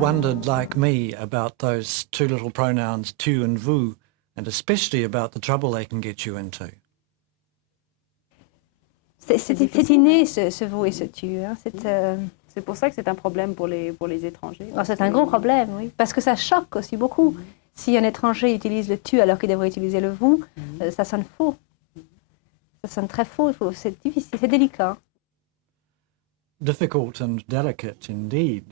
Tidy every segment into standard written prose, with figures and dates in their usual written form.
wondered, like me, about those two little pronouns tu and vous, and especially about the trouble they can get you into? C'est inné, ce vous et ce tu. Hein. C'est pour ça que c'est un problème pour les étrangers. C'est un gros problème, oui, parce que ça choque aussi beaucoup. Si un étranger utilise le tu alors qu'il devrait utiliser le vous, ça sonne faux. Ça sonne très faux, c'est difficile, c'est délicat. Difficult and delicate indeed.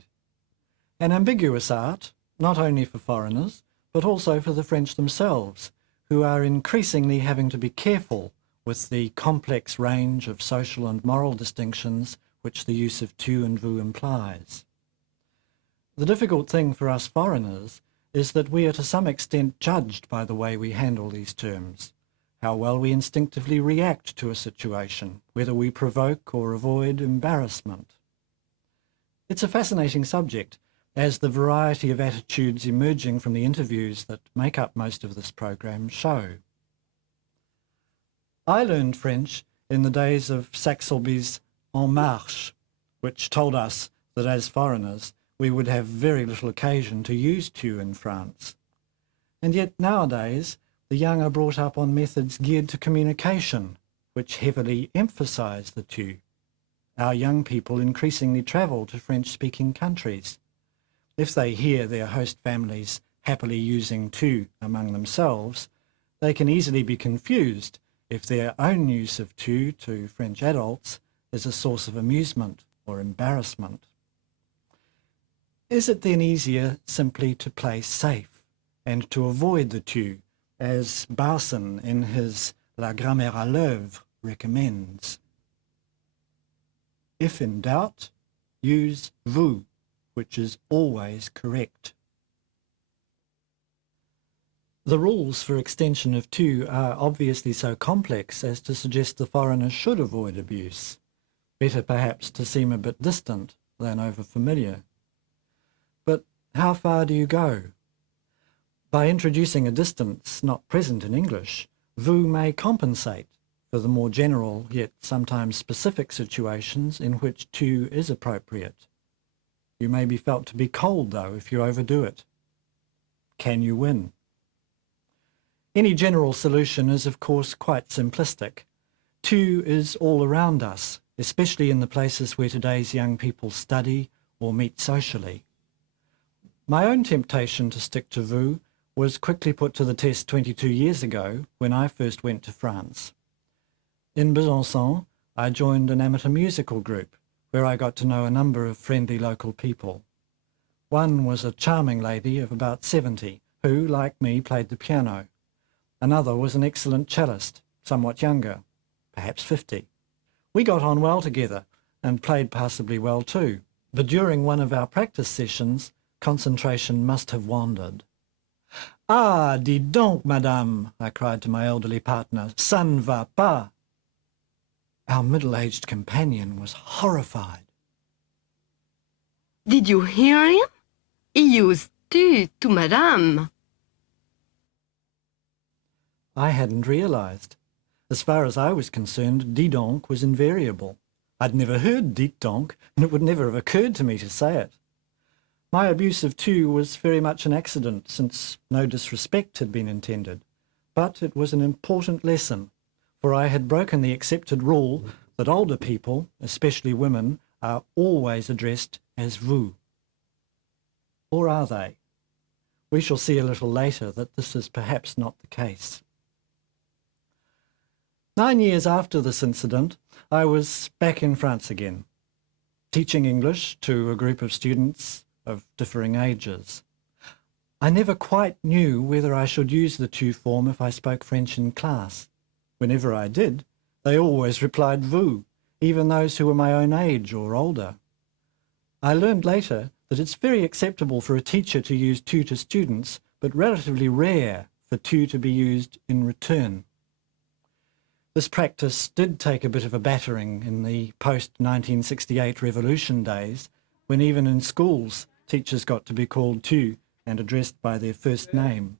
An ambiguous art, not only for foreigners, but also for the French themselves, who are increasingly having to be careful with the complex range of social and moral distinctions which the use of tu and vous implies. The difficult thing for us foreigners is that we are to some extent judged by the way we handle these terms, how well we instinctively react to a situation, whether we provoke or avoid embarrassment. It's a fascinating subject, as the variety of attitudes emerging from the interviews that make up most of this program show. I learned French in the days of Saxelby's En Marche, which told us that as foreigners we would have very little occasion to use tu in France. And yet nowadays the young are brought up on methods geared to communication, which heavily emphasise the tu. Our young people increasingly travel to French-speaking countries. If they hear their host families happily using tu among themselves, they can easily be confused if their own use of tu to French adults is a source of amusement or embarrassment. Is it then easier simply to play safe and to avoid the tu, as Barson in his La grammaire à l'œuvre recommends? If in doubt, use vous, which is always correct. The rules for extension of tu are obviously so complex as to suggest the foreigner should avoid abuse. Better perhaps to seem a bit distant than over-familiar. But how far do you go? By introducing a distance not present in English, vous may compensate for the more general yet sometimes specific situations in which tu is appropriate. You may be felt to be cold, though, if you overdo it. Can you win? Any general solution is, of course, quite simplistic. Tu is all around us, especially in the places where today's young people study or meet socially. My own temptation to stick to vous was quickly put to the test 22 years ago when I first went to France. In Besançon, I joined an amateur musical group where I got to know a number of friendly local people. One was a charming lady of about 70 who, like me, played the piano. Another was an excellent cellist, somewhat younger, perhaps 50. We got on well together and played passably well too, but during one of our practice sessions, concentration must have wandered. "Ah, dis donc, madame," I cried to my elderly partner, "ça ne va pas." Our middle-aged companion was horrified. Did you hear him? He used tu to madame. I hadn't realised. As far as I was concerned, dis donc was invariable. I'd never heard dites donc, and it would never have occurred to me to say it. My abuse of tu was very much an accident, since no disrespect had been intended. But it was an important lesson, for I had broken the accepted rule that older people, especially women, are always addressed as vous. Or are they? We shall see a little later that this is perhaps not the case. 9 years after this incident, I was back in France again, teaching English to a group of students of differing ages. I never quite knew whether I should use the tu form if I spoke French in class. Whenever I did, they always replied vous, even those who were my own age or older. I learned later that it's very acceptable for a teacher to use tu to students, but relatively rare for tu to be used in return. This practice did take a bit of a battering in the post-1968 revolution days, when even in schools teachers got to be called tu and addressed by their first name.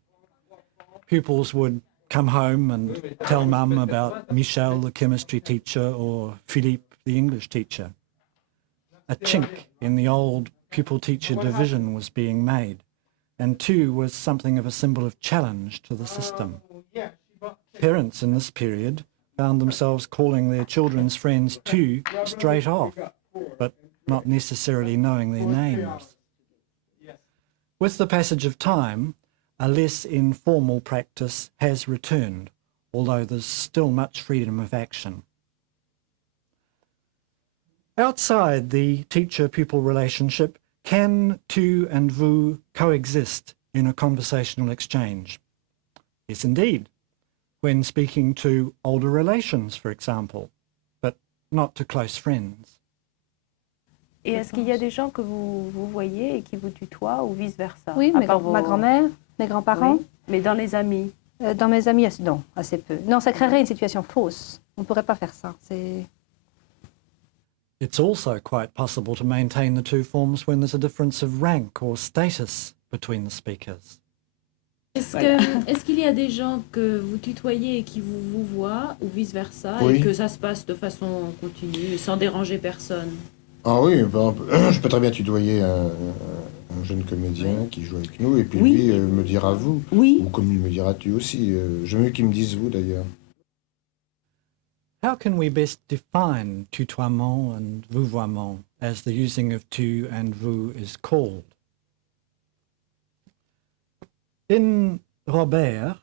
Pupils would come home and tell mum about Michel, the chemistry teacher, or Philippe, the English teacher. A chink in the old pupil-teacher division was being made, and tu was something of a symbol of challenge to the system. Parents in this period found themselves calling their children's friends tu straight off, but not necessarily knowing their names. With the passage of time, a less informal practice has returned, although there's still much freedom of action. Outside the teacher-pupil relationship, can tu and vous coexist in a conversational exchange? Yes, indeed, when speaking to older relations, for example, but not to close friends. Et est-ce qu'il y a des gens que vous voyez et qui vous tutoient ou vice-versa? Oui, ma grand-mère, mes grands-parents. Oui, mais dans les amis? Dans mes amis, non, assez peu. Non, ça créerait une situation fausse. On ne pourrait pas faire ça. It's also quite possible to maintain the two forms when there's a difference of rank or status between the speakers. Est-ce qu'il y a des gens que vous tutoyez et qui vous voient ou vice-versa, Oui. et que ça se passe de façon continue, sans déranger personne? Ah oui, je peux très bien tutoyer un jeune comédien qui joue avec nous, et puis Oui. lui me dira vous, Oui. ou comme il me dira tu aussi. J'aime mieux qu'il me dise vous d'ailleurs. How can we best define tutoiement and vouvoiement as the using of tu and vous is called? In Robert,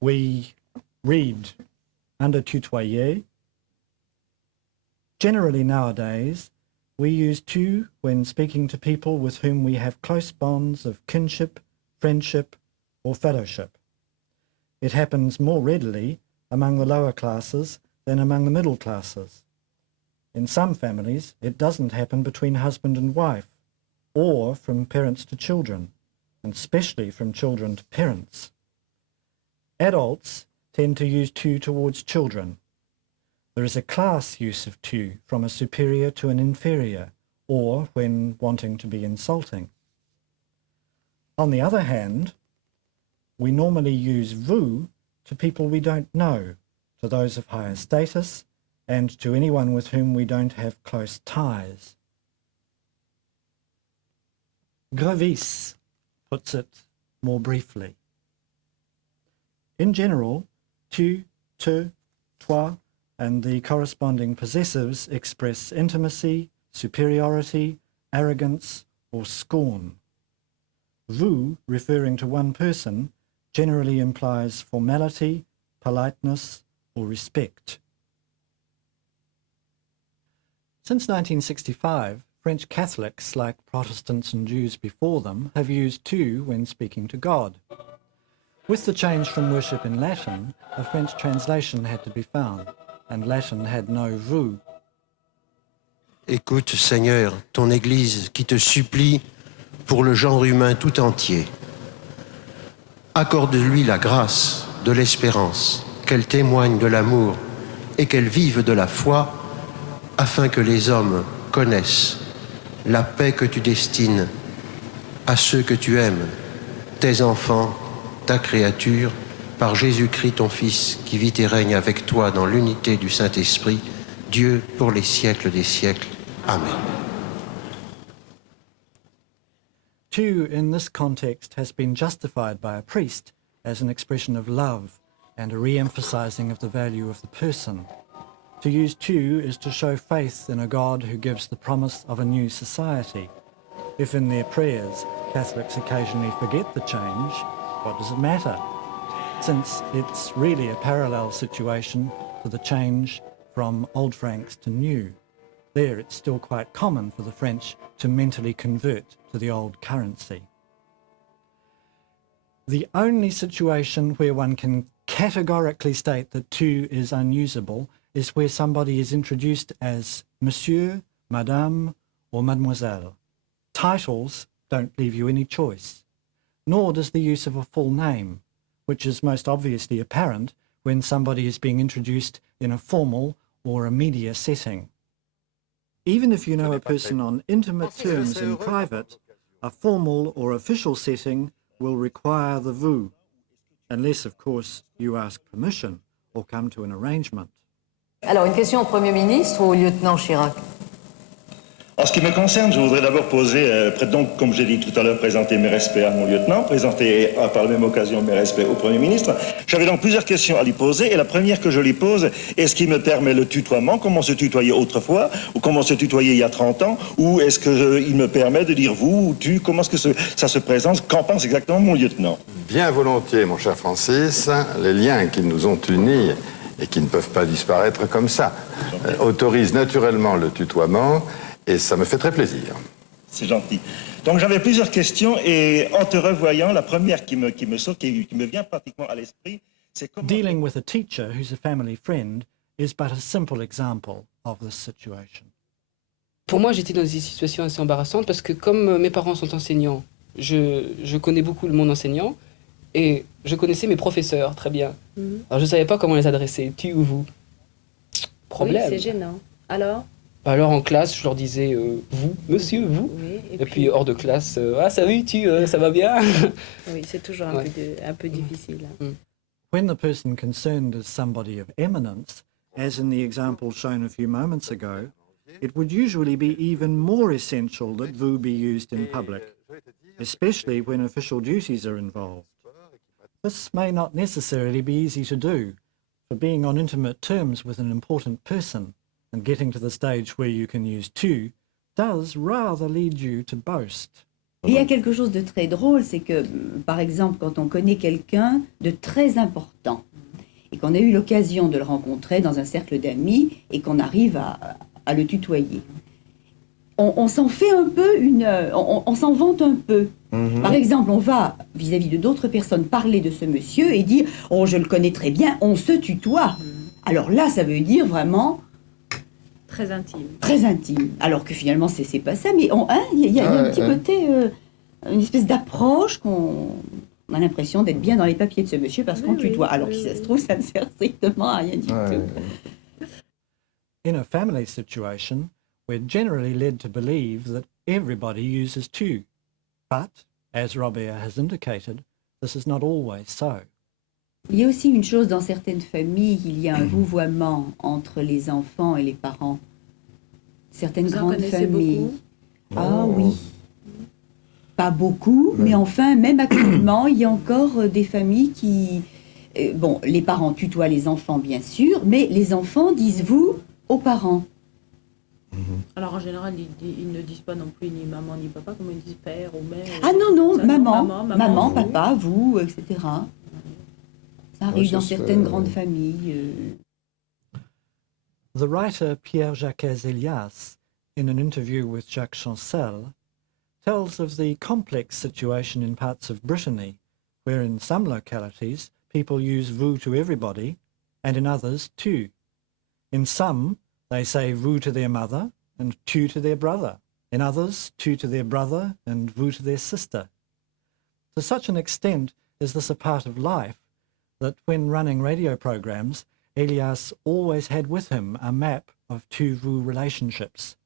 we read under tutoyer. Generally nowadays, we use tu when speaking to people with whom we have close bonds of kinship, friendship, or fellowship. It happens more readily among the lower classes than among the middle classes. In some families, it doesn't happen between husband and wife, or from parents to children, and especially from children to parents. Adults tend to use tu towards children. There is a class use of tu from a superior to an inferior, or when wanting to be insulting. On the other hand, we normally use vous to people we don't know, to those of higher status, and to anyone with whom we don't have close ties. Grevis puts it more briefly. In general, tu, te, toi, and the corresponding possessives express intimacy, superiority, arrogance, or scorn. Vous, referring to one person, generally implies formality, politeness, or respect. Since 1965, French Catholics, like Protestants and Jews before them, have used tu when speaking to God. With the change from worship in Latin, a French translation had to be found, and Latin had no vous. Écoute, Seigneur, ton Église qui te supplie pour le genre humain tout entier. Accorde-lui la grâce de l'espérance, qu'elle témoigne de l'amour et qu'elle vive de la foi, afin que les hommes connaissent la paix que tu destines à ceux que tu aimes, tes enfants, ta créature, par Jésus-Christ ton Fils, qui vit et règne avec toi dans l'unité du Saint-Esprit, Dieu pour les siècles des siècles. Amen. Tu, in this context, has been justified by a priest as an expression of love and a re-emphasizing of the value of the person. To use tu is to show faith in a God who gives the promise of a new society. If in their prayers Catholics occasionally forget the change, what does it matter? Since it's really a parallel situation to the change from Old Francs to New. There it's still quite common for the French to mentally convert to the old currency. The only situation where one can categorically state that tu is unusable is where somebody is introduced as Monsieur, Madame, or Mademoiselle. Titles don't leave you any choice, nor does the use of a full name, which is most obviously apparent when somebody is being introduced in a formal or a media setting. Even if you know a person on intimate terms in private, a formal or official setting will require the vous, unless, of course, you ask permission or come to an arrangement. Alors, une question au Premier ministre ou au lieutenant Chirac? En ce qui me concerne, je voudrais d'abord donc, comme j'ai dit tout à l'heure, présenter mes respects à mon lieutenant, présenter par la même occasion mes respects au Premier ministre. J'avais donc plusieurs questions à lui poser, et la première que je lui pose, est-ce qu'il me permet le tutoiement, comme on se tutoyait autrefois, ou comme on se tutoyait il y a 30 ans, ou est-ce qu'il me permet de dire vous ou tu, comment est-ce que ça se présente, qu'en pense exactement mon lieutenant? Bien volontiers, mon cher Francis, les liens qui nous ont unis et qui ne peuvent pas disparaître comme ça autorisent naturellement le tutoiement. Et ça me fait très plaisir. C'est gentil. Donc j'avais plusieurs questions et en te revoyant, la première qui me vient pratiquement à l'esprit, c'est comment... Dealing with a teacher who's a family friend is but a simple example of this situation. Pour moi, j'étais dans des situations assez embarrassantes parce que comme mes parents sont enseignants, je connais beaucoup le monde enseignant et je connaissais mes professeurs très bien. Alors je ne savais pas comment les adresser, tu ou vous. Problème. Oui, c'est gênant. Alors en classe, je leur disais vous, monsieur, vous. Oui, et puis hors de classe, ah salut, ça va bien. Oui, c'est toujours un peu difficile. When the person concerned is somebody of eminence, as in the example shown a few moments ago, it would usually be even more essential that vous be used in public, especially when official duties are involved. This may not necessarily be easy to do, for being on intimate terms with an important person and getting to the stage where you can use tu does rather lead you to boast. Il y a quelque chose de très drôle, c'est que, par exemple, quand on connaît quelqu'un de très important et qu'on a eu l'occasion de le rencontrer dans un cercle d'amis et qu'on arrive à le tutoyer, on s'en fait un peu on s'en vante un peu. Par exemple, on va, vis-à-vis de d'autres personnes, parler de ce monsieur et dire « Oh, je le connais très bien, on se tutoie ». Alors là, ça veut dire vraiment... Très intime. Très intime. Alors que finalement, c'est pas ça, mais il y a un petit côté, une espèce d'approche qu'on a l'impression d'être bien dans les papiers de ce monsieur parce qu'on tutoie. Alors que si ça se trouve, ça ne sert strictement à rien du tout. In a family situation, we're generally led to believe that everybody uses tu. But, as Robert has indicated, this is not always so. Il y a aussi une chose dans certaines familles, il y a un vouvoiement entre les enfants et les parents. Certaines grandes familles. Beaucoup? Ah oui. Pas beaucoup, mais enfin, même actuellement, il y a encore des familles qui... bon, les parents tutoient les enfants, bien sûr, mais les enfants disent vous aux parents. Alors en général, ils ne disent pas non plus ni maman ni papa, comme ils disent père ou mère. Ah non, maman, maman, papa, vous, etc. Ça arrive dans certaines grandes familles. The writer Pierre-Jacques Elias, in an interview with Jacques Chancel, tells of the complex situation in parts of Brittany, where in some localities people use vous to everybody, and in others tu. In some, they say vous to their mother and tu to their brother. In others, tu to their brother and vous to their sister. To such an extent is this a part of life that when running radio programs, Elias always had with him a map of tu-vous relationships,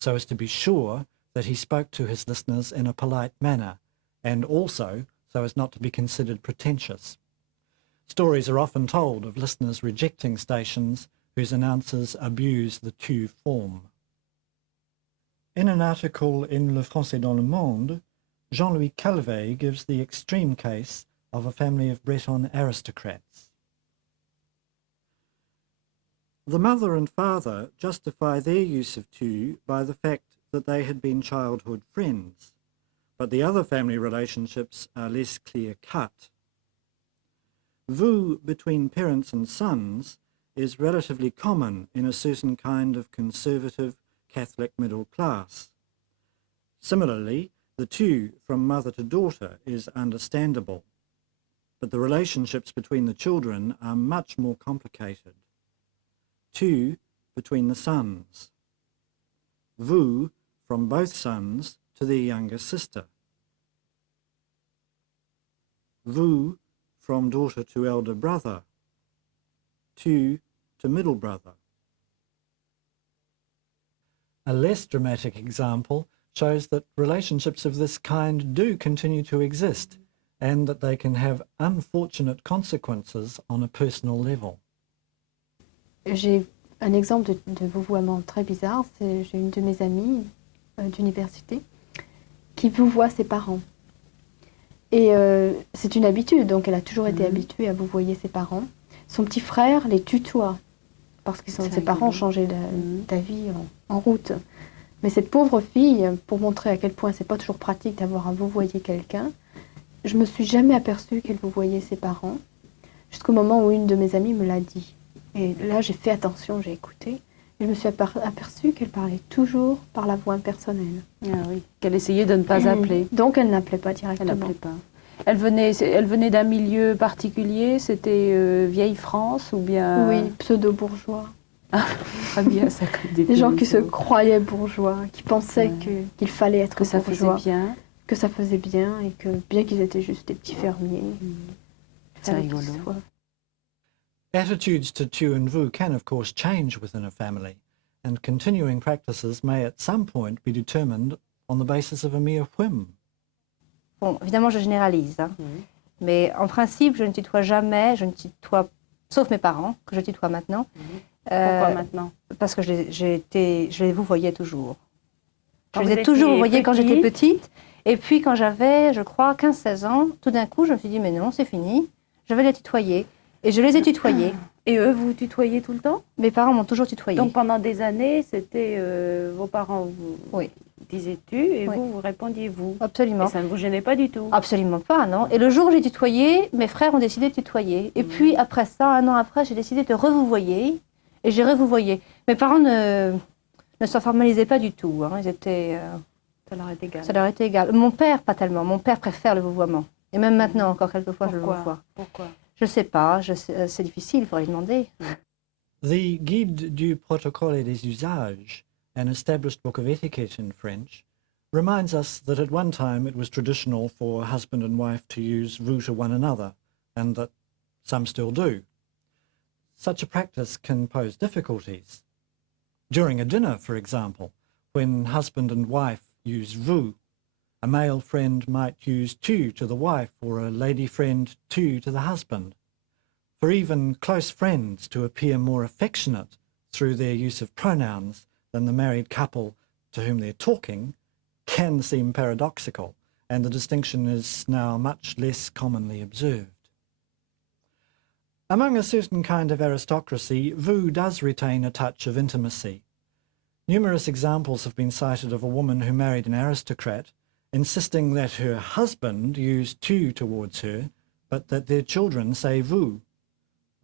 so as to be sure that he spoke to his listeners in a polite manner, and also so as not to be considered pretentious. Stories are often told of listeners rejecting stations whose announcers abuse the tu form. In an article in Le Français dans le Monde, Jean-Louis Calvet gives the extreme case of a family of Breton aristocrats. The mother and father justify their use of tu by the fact that they had been childhood friends, but the other family relationships are less clear-cut. Vous between parents and sons is relatively common in a certain kind of conservative Catholic middle class. Similarly, the tu from mother to daughter is understandable, but the relationships between the children are much more complicated. Tu between the sons. Vous from both sons to their younger sister. Vous from daughter to elder brother. Tu to middle brother. A less dramatic example shows that relationships of this kind do continue to exist and that they can have unfortunate consequences on a personal level. J'ai un exemple de vouvoiement très bizarre. J'ai une de mes amies d'université qui vouvoie ses parents. Et c'est une habitude, donc elle a toujours été habituée à vouvoyer ses parents. Son petit frère les tutoie, parce que ses parents ont changé d'avis en route. Mais cette pauvre fille, pour montrer à quel point c'est pas toujours pratique d'avoir à vouvoyer quelqu'un, je me suis jamais aperçue qu'elle vouvoyait ses parents, jusqu'au moment où une de mes amies me l'a dit. Et là, j'ai fait attention, j'ai écouté. Et je me suis aperçue qu'elle parlait toujours par la voix impersonnelle. Ah oui, qu'elle essayait de ne pas appeler. Donc elle n'appelait pas directement. Elle n'appelait pas. Elle venait d'un milieu particulier, c'était vieille France ou bien... Oui, pseudo-bourgeois. Ah, très bien, ça comme des gens qui se croyaient bourgeois, qui pensaient qu'il fallait être que ça bourgeois, faisait bien. Que ça faisait bien et que bien qu'ils étaient juste des petits fermiers. C'est rigolo. Attitudes to tu and vous can of course change within a family, and continuing practices may at some point be determined on the basis of a mere whim. Bon, évidemment, je généralise, hein. Mais en principe, je ne tutoie jamais, sauf mes parents, que je tutoie maintenant. Pourquoi maintenant? Parce que je les vouvoyais toujours. Quand je les ai toujours vouvoyés quand j'étais petite. Et puis quand j'avais, je crois, 15-16 ans, tout d'un coup, je me suis dit, mais non, c'est fini, je vais les tutoyer. Et je les ai tutoyés. Et eux, vous tutoyez tout le temps? Mes parents m'ont toujours tutoyé. Donc pendant des années, c'était vos parents vous disaient tu et vous répondiez vous. Absolument. Et ça ne vous gênait pas du tout? Absolument pas, non. Et le jour où j'ai tutoyé, mes frères ont décidé de tutoyer. Et puis après ça, 1 an après, j'ai décidé de revouvoyer. Et j'ai revouvoyé. Mes parents ne se formalisaient pas du tout. Hein. Ils étaient... ça leur est égal. Ça leur était égal. Mon père, pas tellement. Mon père préfère le vouvoiement. Et même maintenant, encore quelquefois, je le vouvoie. Pourquoi? Je ne sais pas. C'est difficile, il faudrait demander. The Guide du protocole et des usages, an established book of etiquette in French, reminds us that at one time it was traditional for husband and wife to use vous to one another, and that some still do. Such a practice can pose difficulties. During a dinner, for example, when husband and wife use vous, a male friend might use tu to the wife or a lady friend tu to the husband. For even close friends to appear more affectionate through their use of pronouns than the married couple to whom they're talking can seem paradoxical, and the distinction is now much less commonly observed. Among a certain kind of aristocracy, vous does retain a touch of intimacy. Numerous examples have been cited of a woman who married an aristocrat, insisting that her husband use tu towards her, but that their children say vous,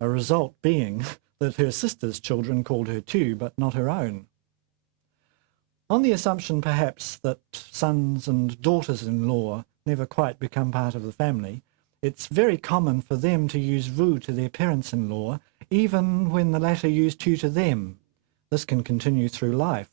a result being that her sister's children called her tu, but not her own. On the assumption, perhaps, that sons and daughters-in-law never quite become part of the family, it's very common for them to use vous to their parents-in-law, even when the latter use tu to them. This can continue through life,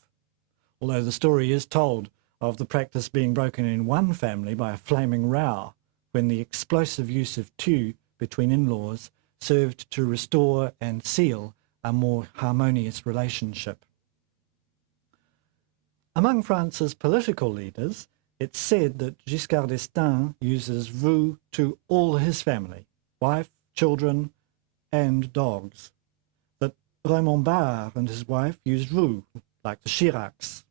although the story is told of the practice being broken in one family by a flaming row, when the explosive use of tu between in-laws served to restore and seal a more harmonious relationship. Among France's political leaders, it's said that Giscard d'Estaing uses vous to all his family, wife, children, and dogs. That Raymond Barre and his wife use vous, like the Chiracs.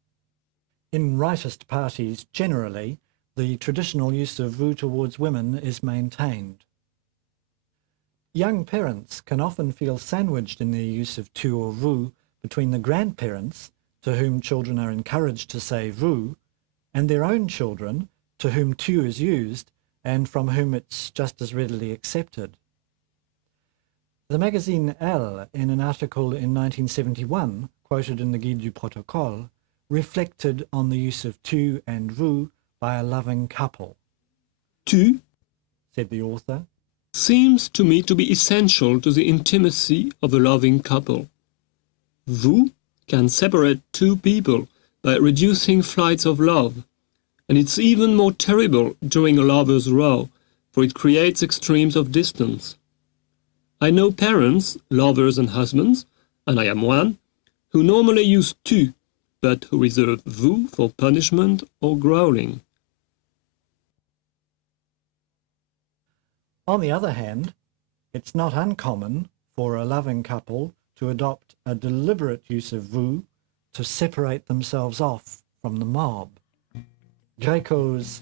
In rightist parties generally, the traditional use of vous towards women is maintained. Young parents can often feel sandwiched in their use of tu or vous between the grandparents, to whom children are encouraged to say vous, and their own children, to whom tu is used, and from whom it's just as readily accepted. The magazine Elle, in an article in 1971, quoted in the Guide du Protocole, reflected on the use of tu and vous by a loving couple. Tu, said the author, seems to me to be essential to the intimacy of a loving couple. Vous can separate two people by reducing flights of love, and it's even more terrible during a lover's row, for it creates extremes of distance. I know parents, lovers and husbands, and I am one, who normally use tu, but who reserve vous for punishment or growling. On the other hand, it's not uncommon for a loving couple to adopt a deliberate use of vous to separate themselves off from the mob. Greco's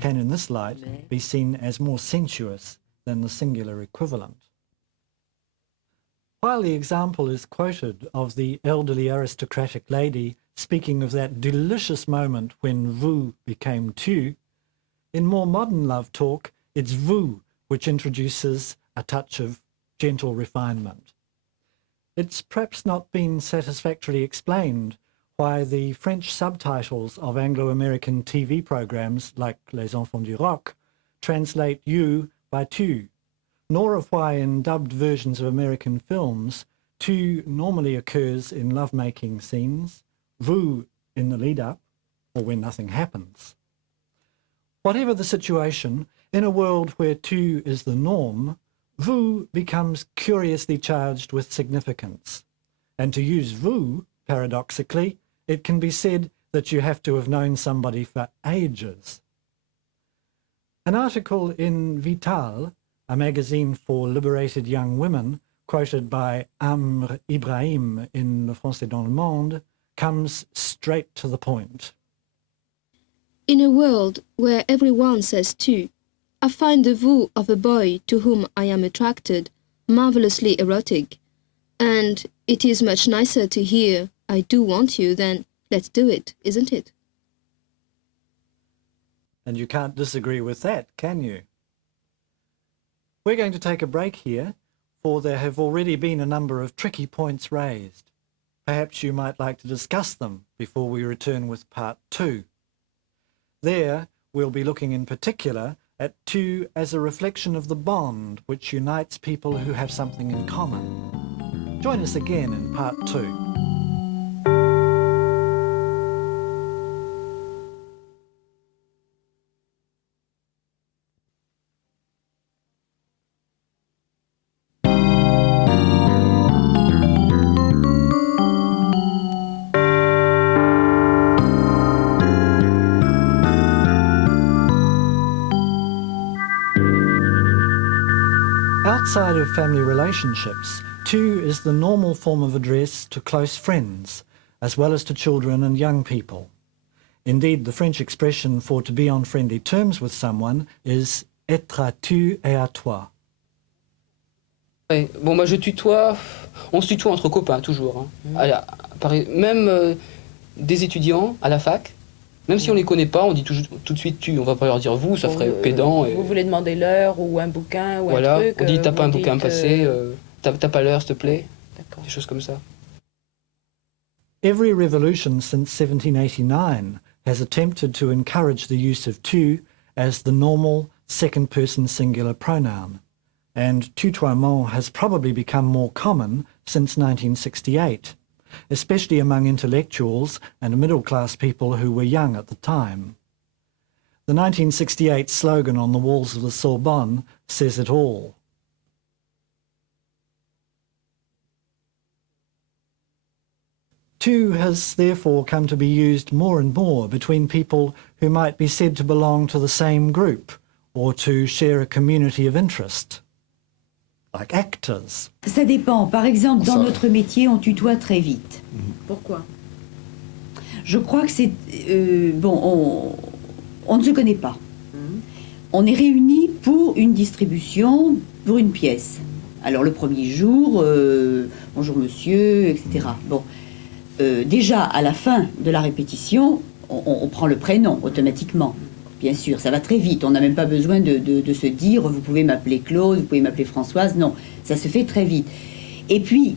can in this light be seen as more sensuous than the singular equivalent. While the example is quoted of the elderly aristocratic lady speaking of that delicious moment when vous became tu, in more modern love talk, it's vous which introduces a touch of gentle refinement. It's perhaps not been satisfactorily explained why the French subtitles of Anglo-American TV programs like Les Enfants du Rock translate you by tu, nor of why in dubbed versions of American films, tu normally occurs in lovemaking scenes, vous in the lead-up, or when nothing happens. Whatever the situation, in a world where tu is the norm, vous becomes curiously charged with significance. And to use vous, paradoxically, it can be said that you have to have known somebody for ages. An article in Vital, a magazine for liberated young women, quoted by Amr Ibrahim in Le Français dans le Monde, comes straight to the point. In a world where everyone says tu, I find the vous of a boy to whom I am attracted marvelously erotic, and it is much nicer to hear I do want you than let's do it, isn't it? And you can't disagree with that, can you? We're going to take a break here, for there have already been a number of tricky points raised. Perhaps you might like to discuss them before we return with part 2. There, we'll be looking in particular at tu as a reflection of the bond which unites people who have something in common. Join us again in part 2. Outside of family relationships, tu is the normal form of address to close friends, as well as to children and young people. Indeed, the French expression for to be on friendly terms with someone is être à tu et à toi. Ouais, bon, moi je tutoie, on se tutoie entre copains toujours. Hein. Même des étudiants à la fac, même si on les connaît pas, on dit tout de suite tu, on va pas leur dire vous, ça ferait pédant. Vous voulez demander l'heure ou un bouquin ou voilà, un truc. on dit t'as pas un bouquin passé, t'as pas l'heure s'il te plaît, des choses comme ça. Every revolution since 1789 has attempted to encourage the use of tu as the normal second-person singular pronoun, and tutoiement has probably become more common since 1968, especially among intellectuals and middle-class people who were young at the time. The 1968 slogan on the walls of the Sorbonne says it all. Tu has therefore come to be used more and more between people who might be said to belong to the same group or to share a community of interest, like actors. Ça dépend. Par exemple, dans notre métier, on tutoie très vite. Pourquoi? Je crois que c'est... on ne se connaît pas. On est réunis pour une distribution, pour une pièce. Alors le premier jour, bonjour monsieur, etc. Bon. Déjà, à la fin de la répétition, on prend le prénom automatiquement. Bien sûr, ça va très vite. On n'a même pas besoin de se dire « vous pouvez m'appeler Claude, vous pouvez m'appeler Françoise ». Non, ça se fait très vite. Et puis,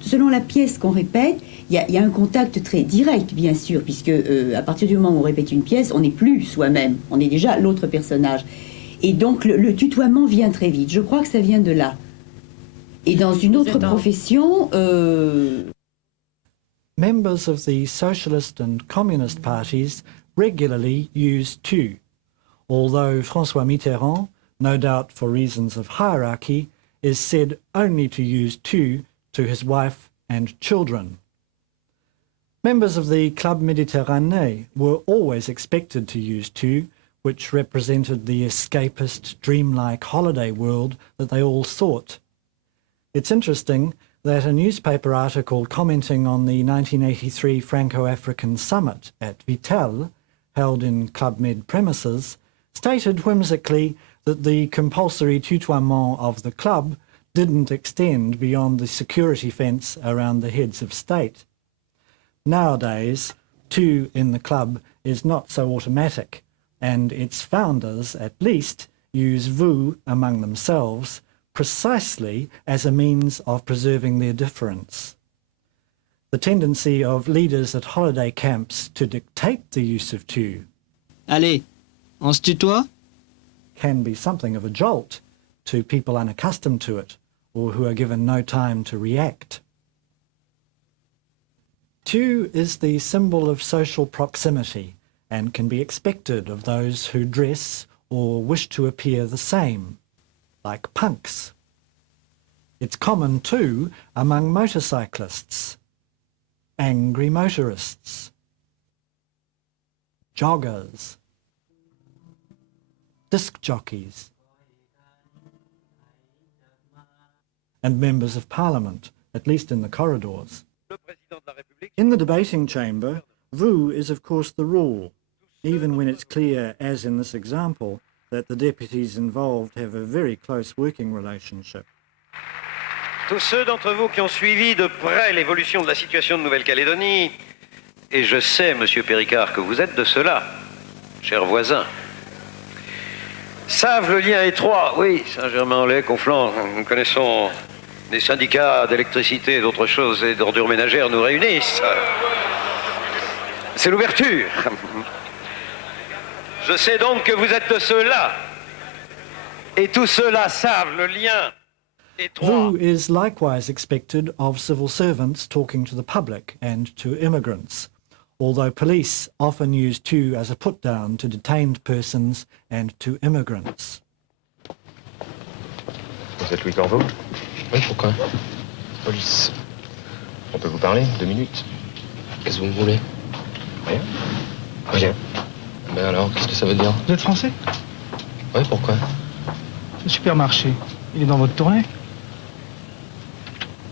selon la pièce qu'on répète, il y a un contact très direct, bien sûr, puisque à partir du moment où on répète une pièce, on n'est plus soi-même, on est déjà l'autre personnage. Et donc, le tutoiement vient très vite. Je crois que ça vient de là. Et dans une autre profession... Members of the Socialist and Communist parties regularly use tu, although François Mitterrand, no doubt for reasons of hierarchy, is said only to use tu to his wife and children. Members of the Club Méditerranée were always expected to use tu, which represented the escapist, dreamlike holiday world that they all sought. It's interesting that a newspaper article commenting on the 1983 Franco-African Summit at Vitel, held in Club Med premises, stated whimsically that the compulsory tutoiement of the club didn't extend beyond the security fence around the heads of state. Nowadays, tu in the club is not so automatic, and its founders, at least, use vous among themselves precisely as a means of preserving their difference. The tendency of leaders at holiday camps to dictate the use of tu Allez, on se tutoie? Can be something of a jolt to people unaccustomed to it or who are given no time to react. Tu is the symbol of social proximity and can be expected of those who dress or wish to appear the same, like punks. It's common too among motorcyclists, angry motorists, joggers, disc jockeys, and members of parliament, at least in the corridors. In the debating chamber, vous is of course the rule, even when it's clear, as in this example, that the deputies involved have a very close working relationship. Tous ceux d'entre vous qui ont suivi de près l'évolution de la situation de Nouvelle-Calédonie, et je sais, monsieur Péricard, que vous êtes de ceux-là, chers voisins, savent le lien étroit, oui, Saint-Germain-en-Laye, Conflans, nous connaissons des syndicats d'électricité et d'autres choses et d'ordures ménagères nous réunissent. C'est l'ouverture. Je sais donc que vous êtes de ceux-là, et tous ceux-là savent le lien étroit. Vous is likewise expected of civil servants talking to the public and to immigrants, although police often use tu as a put-down to detained persons and to immigrants. Vous êtes Louis Corbeau? Oui, pourquoi? Police. On peut vous parler 2 minutes? Qu'est-ce que vous me voulez? Rien. Rien. Ben alors, qu'est-ce que ça veut dire? Vous êtes français? Oui, pourquoi? Le supermarché, il est dans votre tournée?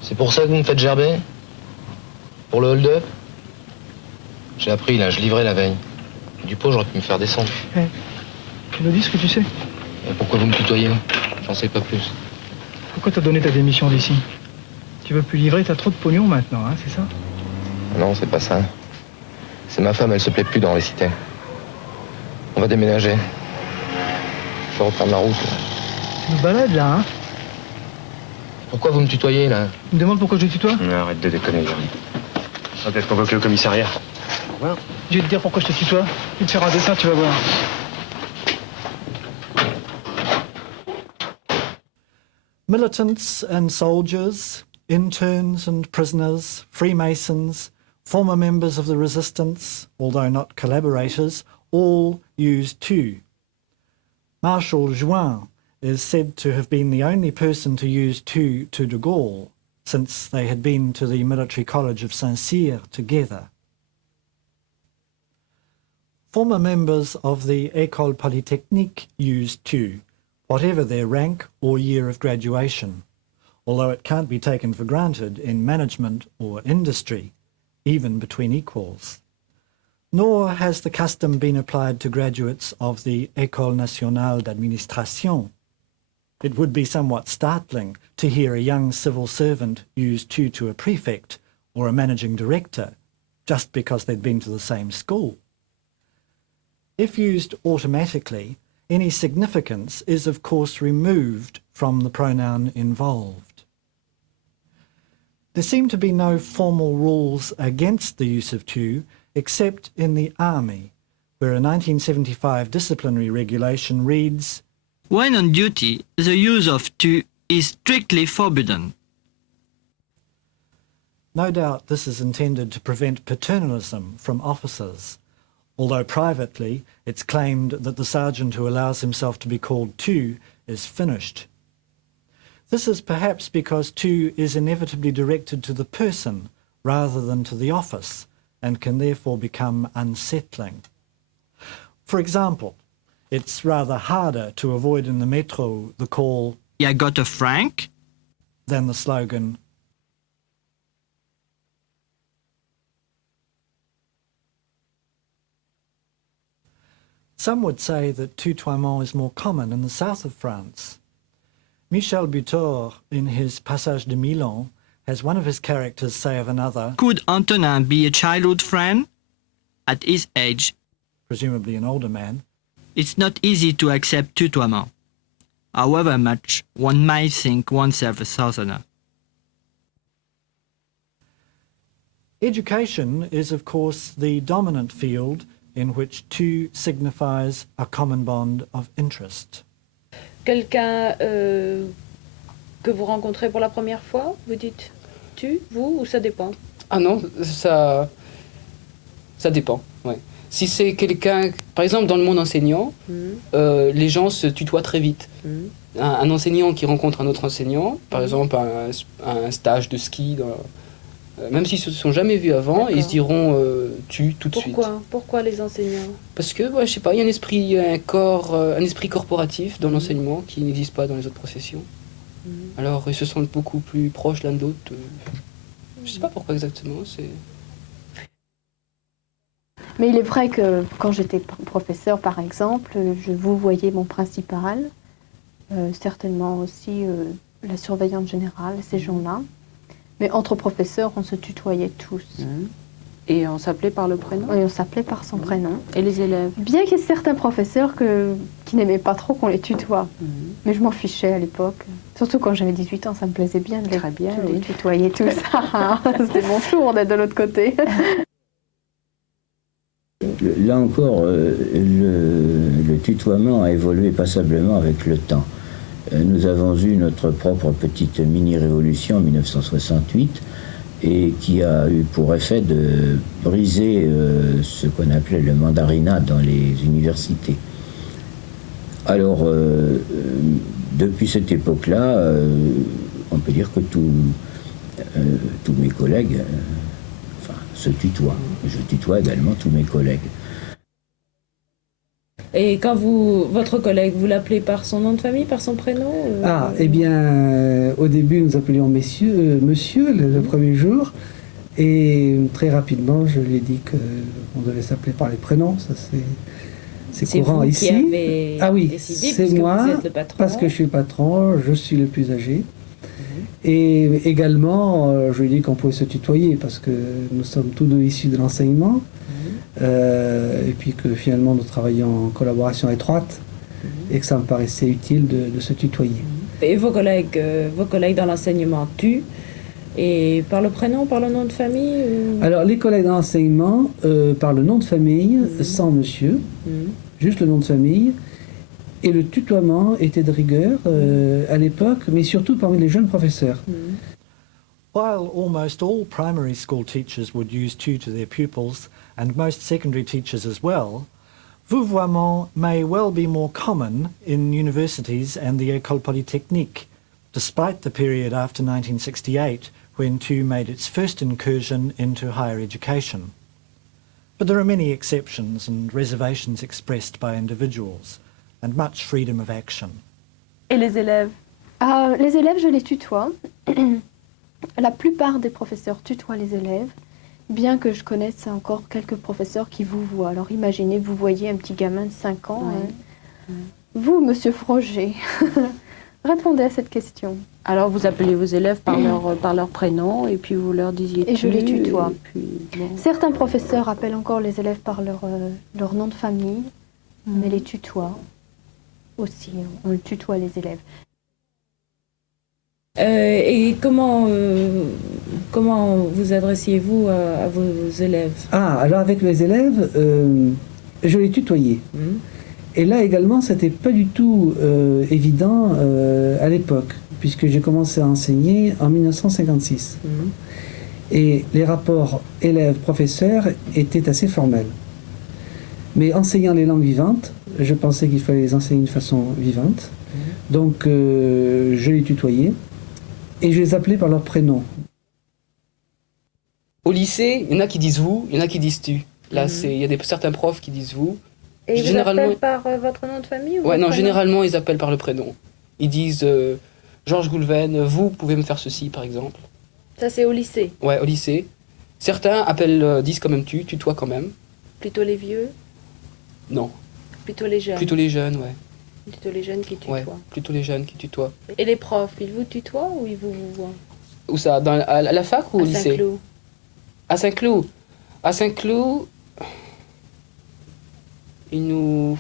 C'est pour ça que vous me faites gerber? Pour le hold-up? J'ai appris, là, je livrais la veille. Du pot, j'aurais pu me faire descendre. Hey, tu me dis ce que tu sais? Et pourquoi vous me tutoyez? J'en sais pas plus. Pourquoi t'as donné ta démission d'ici? Tu veux plus livrer, t'as trop de pognon maintenant, hein, c'est ça? Non, c'est pas ça. C'est ma femme, elle se plaît plus dans les cités. On va déménager. Je vais reprendre la route. Tu nous balades, là, hein? Pourquoi vous me tutoyez, là? Tu me demandes pourquoi je tutoie? Arrête de déconner, Jerry. On va peut-être convoquer le commissariat. Voilà. Je vais te dire pourquoi je te tutoie. Je vais te faire un dessin, tu vas voir. Militants and soldiers, interns and prisoners, Freemasons, former members of the resistance, although not collaborators, all use tu. Marshal Juin is said to have been the only person to use tu to de Gaulle, since they had been to the military college of Saint-Cyr together. Former members of the École Polytechnique use tu, whatever their rank or year of graduation, although it can't be taken for granted in management or industry, even between equals. Nor has the custom been applied to graduates of the École Nationale d'Administration. It would be somewhat startling to hear a young civil servant use tu to a prefect or a managing director, just because they'd been to the same school. If used automatically, any significance is of course removed from the pronoun involved. There seem to be no formal rules against the use of tu, except in the army, where a 1975 disciplinary regulation reads, When on duty, the use of tu is strictly forbidden. No doubt this is intended to prevent paternalism from officers, although privately it's claimed that the sergeant who allows himself to be called tu is finished. This is perhaps because tu is inevitably directed to the person rather than to the office, and can therefore become unsettling. For example, it's rather harder to avoid in the metro the call, "Ya got a franc?" than the slogan, Some would say that tutoiement is more common in the south of France. Michel Butor, in his Passage de Milan, has one of his characters say of another, Could Antonin be a childhood friend? At his age, presumably an older man, it's not easy to accept tutoiement, however much one might think oneself a southerner. Education is, of course, the dominant field in which tu signifies a common bond of interest. Quelqu'un que vous rencontrez pour la première fois, vous dites tu, vous, ou ça dépend? Ah non, ça dépend, ouais. Si c'est quelqu'un, par exemple dans le monde enseignant, les gens se tutoient très vite. Un enseignant qui rencontre un autre enseignant, par exemple un stage de ski, même s'ils ne se sont jamais vus avant, ils se diront tu tout de suite. Pourquoi les enseignants? Parce que, je sais pas, il y a un esprit corporatif dans l'enseignement qui n'existe pas dans les autres professions. Alors ils se sentent beaucoup plus proches l'un de l'autre. Je sais pas pourquoi exactement. Mais il est vrai que quand j'étais professeur, par exemple, je vous voyais mon principal, certainement aussi la surveillante générale, ces gens-là. Mais entre professeurs, on se tutoyait tous. Et on s'appelait par le prénom? Et on s'appelait par son prénom. Et les élèves? Bien qu'il y ait certains professeurs qui n'aimaient pas trop qu'on les tutoie. Mais je m'en fichais à l'époque. Surtout quand j'avais 18 ans, ça me plaisait bien de les tutoyer tous. C'était mon tour d'être de l'autre côté. Là encore, le tutoiement a évolué passablement avec le temps. Nous avons eu notre propre petite mini-révolution en 1968 et qui a eu pour effet de briser ce qu'on appelait le mandarinat dans les universités. Alors, depuis cette époque-là, on peut dire que tous mes collègues se tutoient. Je tutoie également tous mes collègues. Et quand votre collègue, vous l'appelez par son nom de famille, par son prénom? Ah, eh bien, au début, nous appelions monsieur le premier jour. Et très rapidement, je lui ai dit qu'on devait s'appeler par les prénoms. Ça, c'est courant ici. Qui avez ah oui, décidé, c'est moi, vous êtes le patron. parce que je suis le patron, je suis le plus âgé. Et également, je lui ai dit qu'on pouvait se tutoyer parce que nous sommes tous deux issus de l'enseignement. Et puis que finalement nous travaillons en collaboration étroite et que ça me paraissait utile de se tutoyer. Et vos collègues dans l'enseignement, tu, et par le prénom, par le nom de famille Alors les collègues dans l'enseignement, par le nom de famille, sans monsieur, juste le nom de famille. Et le tutoiement était de rigueur à l'époque, mais surtout parmi les jeunes professeurs. While almost all primary school teachers would use tu to their pupils, and most secondary teachers as well, vouvoiement may well be more common in universities and the École Polytechnique, despite the period after 1968 when tu made its first incursion into higher education. But there are many exceptions and reservations expressed by individuals, and much freedom of action. Et les élèves? Les élèves, je les tutoie. La plupart des professeurs tutoient les élèves, bien que je connaisse encore quelques professeurs qui vous voient. Alors imaginez, vous voyez un petit gamin de 5 ans. Vous, monsieur Froger, répondez à cette question. Alors vous appelez vos élèves par leur prénom et puis vous leur disiez et je les tutoie. Bon. Certains professeurs appellent encore les élèves par leur nom de famille, mais les tutoient aussi. On tutoie les élèves. Et comment vous adressiez-vous à vos élèves? Alors avec les élèves, je les tutoyais. Et là également, c'était pas du tout évident à l'époque, puisque j'ai commencé à enseigner en 1956. Et les rapports élèves-professeurs étaient assez formels. Mais enseignant les langues vivantes, je pensais qu'il fallait les enseigner de façon vivante. Donc je les tutoyais. Et je les appelais par leur prénom. Au lycée, il y en a qui disent vous, il y en a qui disent tu. Là, il y a certains profs qui disent vous. Et ils vous appellent par votre nom de famille ou non, généralement, ils appellent par le prénom. Ils disent Georges Goulven, vous pouvez me faire ceci, par exemple. Ça, c'est au lycée? Ouais, au lycée. Certains disent quand même tu, tutoient quand même. Plutôt les vieux? Non. Plutôt les jeunes. Plutôt les jeunes, ouais. Plutôt les jeunes qui tutoient. Ouais, plutôt les jeunes qui tutoient. Et les profs, ils vous tutoient ou ils vous voient? Où ça, à la fac ou au À lycée? Saint-Cloud. À Saint-Cloud. À Saint-Cloud, ils nous...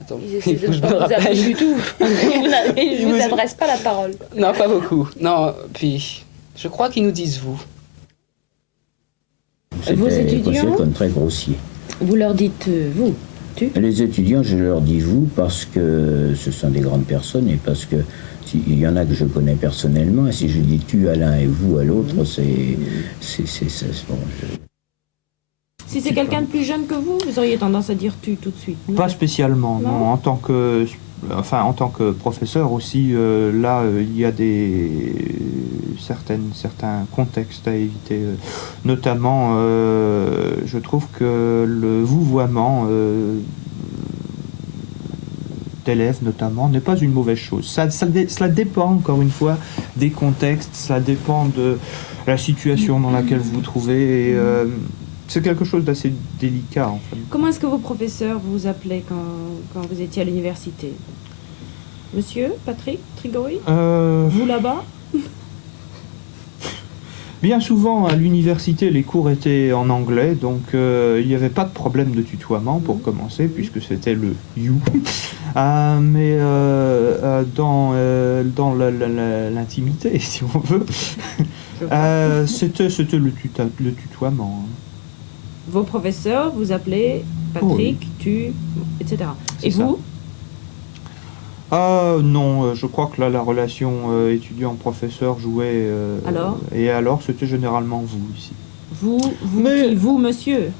Attends, Ils essaient il faut de que je pas me vous appeler rappelle. du tout. Ils ne vous adressent pas la parole. Non, pas beaucoup. Non, puis je crois qu'ils nous disent vous. Vos C'était étudiants, considéré comme très grossier. vous leur dites vous, tu. Les étudiants, je leur dis vous parce que ce sont des grandes personnes et parce que il y en a que je connais personnellement et si je dis tu à l'un et vous à l'autre, c'est bon, Si c'est quelqu'un de plus jeune que vous auriez tendance à dire tu tout de suite. Non? Pas spécialement, non. En tant que professeur aussi, là, il y a certains contextes à éviter. Notamment, je trouve que le vouvoiement d'élèves, notamment, n'est pas une mauvaise chose. Cela dépend, encore une fois, des contextes, cela dépend de la situation dans laquelle vous vous trouvez. Et, c'est quelque chose d'assez délicat, en fait. Comment est-ce que vos professeurs vous appelaient quand vous étiez à l'université? Monsieur Patrick Trigori? Vous là-bas? Bien souvent, à l'université, les cours étaient en anglais, donc il n'y avait pas de problème de tutoiement pour commencer, puisque c'était le you. Mais dans l'intimité, si on veut, c'était le tutoiement. Vos professeurs vous appelaient Patrick, Oui. tu, etc. C'est Et ça. vous? Non, je crois que là, la relation étudiant-professeur jouait... Alors? Et alors, c'était généralement vous, ici. Vous, vous, monsieur?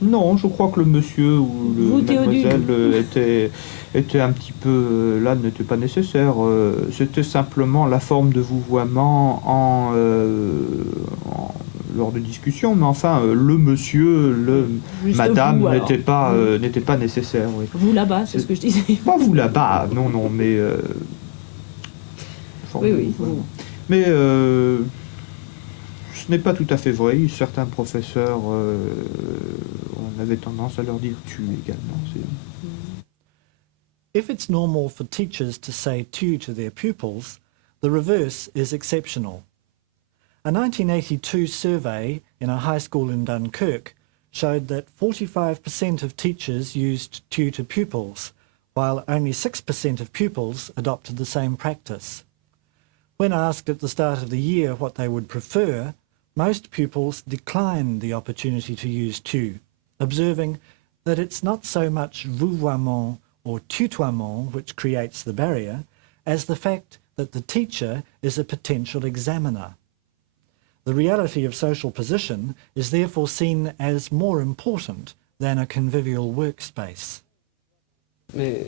Non, je crois que le monsieur ou le Vous, Théodule. mademoiselle était un petit peu... là, n'était pas nécessaire. C'était simplement la forme de vouvoiement lors de discussions, mais enfin, le monsieur, Juste madame vous, alors. n'était pas nécessaire. Oui. Vous là-bas, c'est ce que je disais. Pas vous là-bas, non, mais... Oui. Mais ce n'est pas tout à fait vrai. Certains professeurs, on avait tendance à leur dire tu également. If it's normal for teachers to say tu to their pupils, the reverse is exceptional. A 1982 survey in a high school in Dunkirk showed that 45% of teachers used tu to pupils, while only 6% of pupils adopted the same practice. When asked at the start of the year what they would prefer, most pupils declined the opportunity to use tu, observing that it's not so much vouvoiement or tutoiement which creates the barrier, as the fact that the teacher is a potential examiner. The reality of social position is therefore seen as more important than a convivial workspace. Mais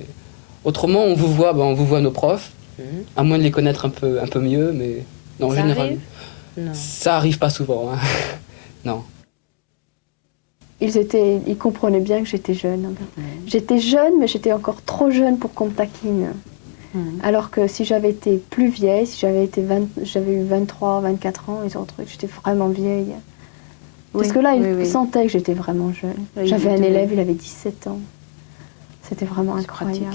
autrement, on vous voit nos profs, à moins de les connaître un peu mieux, mais non, en Ça général, arrive? Non. ça arrive pas souvent. Hein. Non. Ils comprenaient bien que j'étais jeune. J'étais jeune, mais j'étais encore trop jeune pour qu'on me taquine. Alors que si j'avais été plus vieille, si j'avais eu 23, 24 ans, ils auraient trouvé que j'étais vraiment vieille. Parce que là, ils sentaient que j'étais vraiment jeune. Oui, J'avais un oui. élève, il avait 17 ans. C'était vraiment incroyable.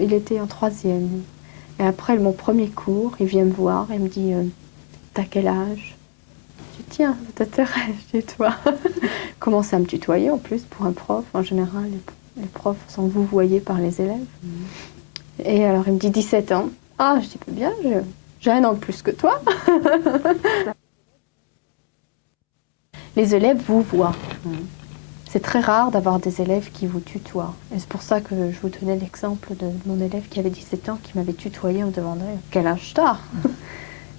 Il était en 3e. Et après mon premier cours, il vient me voir et me dit t'as quel âge? Je dis tiens, ça t'intéresse chez toi. Commence à me tutoyer en plus pour un prof. En général, les profs sont vouvoyés par les élèves. Et alors il me dit 17 ans. Ah, je dis pas bien, j'ai un an de plus que toi. Les élèves vous voient. C'est très rare d'avoir des élèves qui vous tutoient. Et c'est pour ça que je vous donnais l'exemple de mon élève qui avait 17 ans, qui m'avait tutoyé, on me demandait quel âge t'as.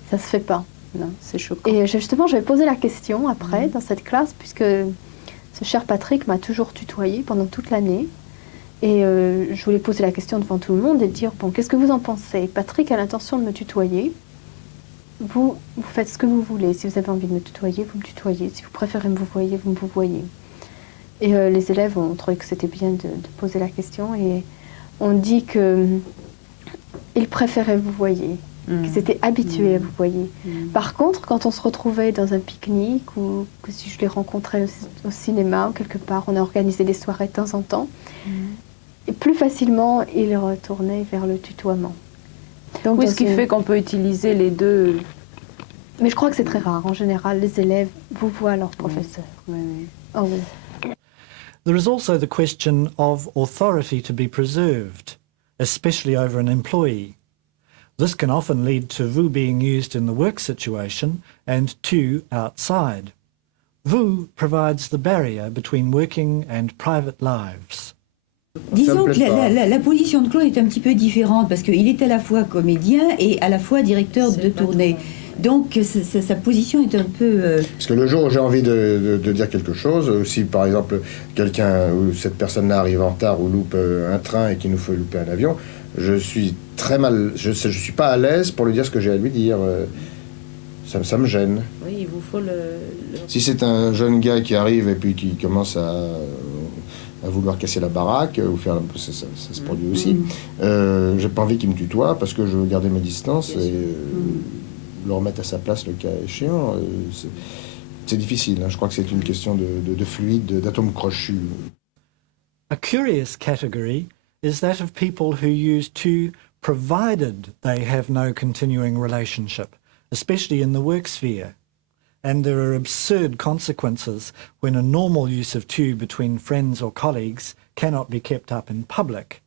Ça se fait pas. Non, c'est choquant. Et justement, j'avais posé la question après dans cette classe, puisque ce cher Patrick m'a toujours tutoyé pendant toute l'année. Et je voulais poser la question devant tout le monde et dire, bon, qu'est-ce que vous en pensez? Patrick a l'intention de me tutoyer. Vous faites ce que vous voulez. Si vous avez envie de me tutoyer, vous me tutoyez. Si vous préférez me vouvoyer, vous me vouvoyez. Et les élèves ont trouvé que c'était bien de poser la question. Et on dit qu'ils préféraient vouvoyer. qu'ils étaient habitués à vous voyer. Par contre, quand on se retrouvait dans un pique-nique ou que si je les rencontrais au cinéma ou quelque part, on a organisé des soirées de temps en temps, et plus facilement, ils retournaient vers le tutoiement. Donc, oui, ce qui fait qu'on peut utiliser les deux. Mais je crois que c'est très rare. En général, les élèves vouvoient leur professeur. Oh, oui. There is also the question of authority to be preserved, especially over an employee. This can often lead to vous being used in the work situation and tu outside. Vous provides the barrier between working and private lives. Disons que la position de Claude est un petit peu différente parce qu'il est à la fois comédien et à la fois directeur de tournée. Donc sa position est un peu... Parce que le jour où j'ai envie de dire quelque chose, si par exemple quelqu'un ou cette personne-là arrive en retard ou loupe un train et qu'il nous faut louper un avion, je suis très mal, je suis pas à l'aise pour lui dire ce que j'ai à lui dire. Ça me gêne. Oui, il vous faut Si c'est un jeune gars qui arrive et puis qui commence à vouloir casser la baraque ou faire ça se produit aussi, j'ai pas envie qu'il me tutoie parce que je veux garder mes distances et le remettre à sa place le cas échéant. C'est difficile, hein. Je crois que c'est une question de fluide, d'atomes crochus. A curious category is that of people who use to provided they have no continuing relationship, especially in the work sphere. And there are absurd consequences when a normal use of tu between friends or colleagues cannot be kept up in public.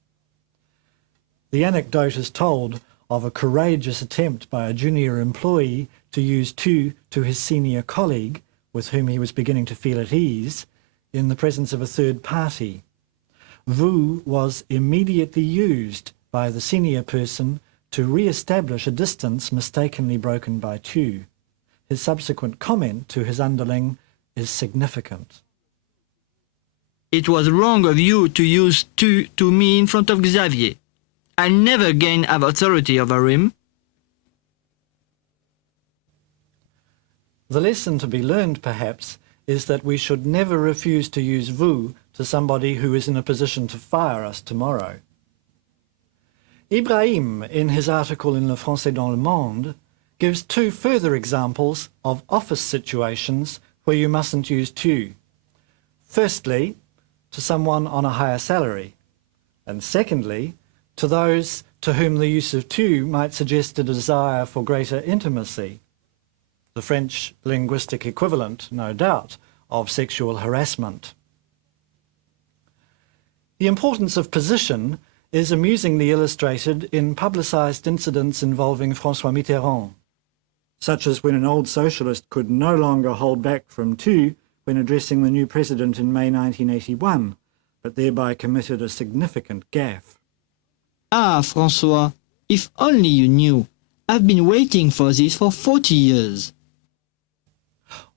The anecdote is told of a courageous attempt by a junior employee to use tu to his senior colleague, with whom he was beginning to feel at ease, in the presence of a third party. Vous was immediately used by the senior person to re-establish a distance mistakenly broken by tu. His subsequent comment to his underling is significant. It was wrong of you to use tu to me in front of Xavier. I never again have authority over him. The lesson to be learned, perhaps, is that we should never refuse to use vous to somebody who is in a position to fire us tomorrow. Ibrahim, in his article in Le Français dans le Monde, gives two further examples of office situations where you mustn't use tu. Firstly, to someone on a higher salary, and secondly, to those to whom the use of tu might suggest a desire for greater intimacy, the French linguistic equivalent, no doubt, of sexual harassment. The importance of position is amusingly illustrated in publicised incidents involving François Mitterrand, such as when an old socialist could no longer hold back from tu when addressing the new president in May 1981, but thereby committed a significant gaffe. Ah, François, if only you knew. I've been waiting for this for 40 years.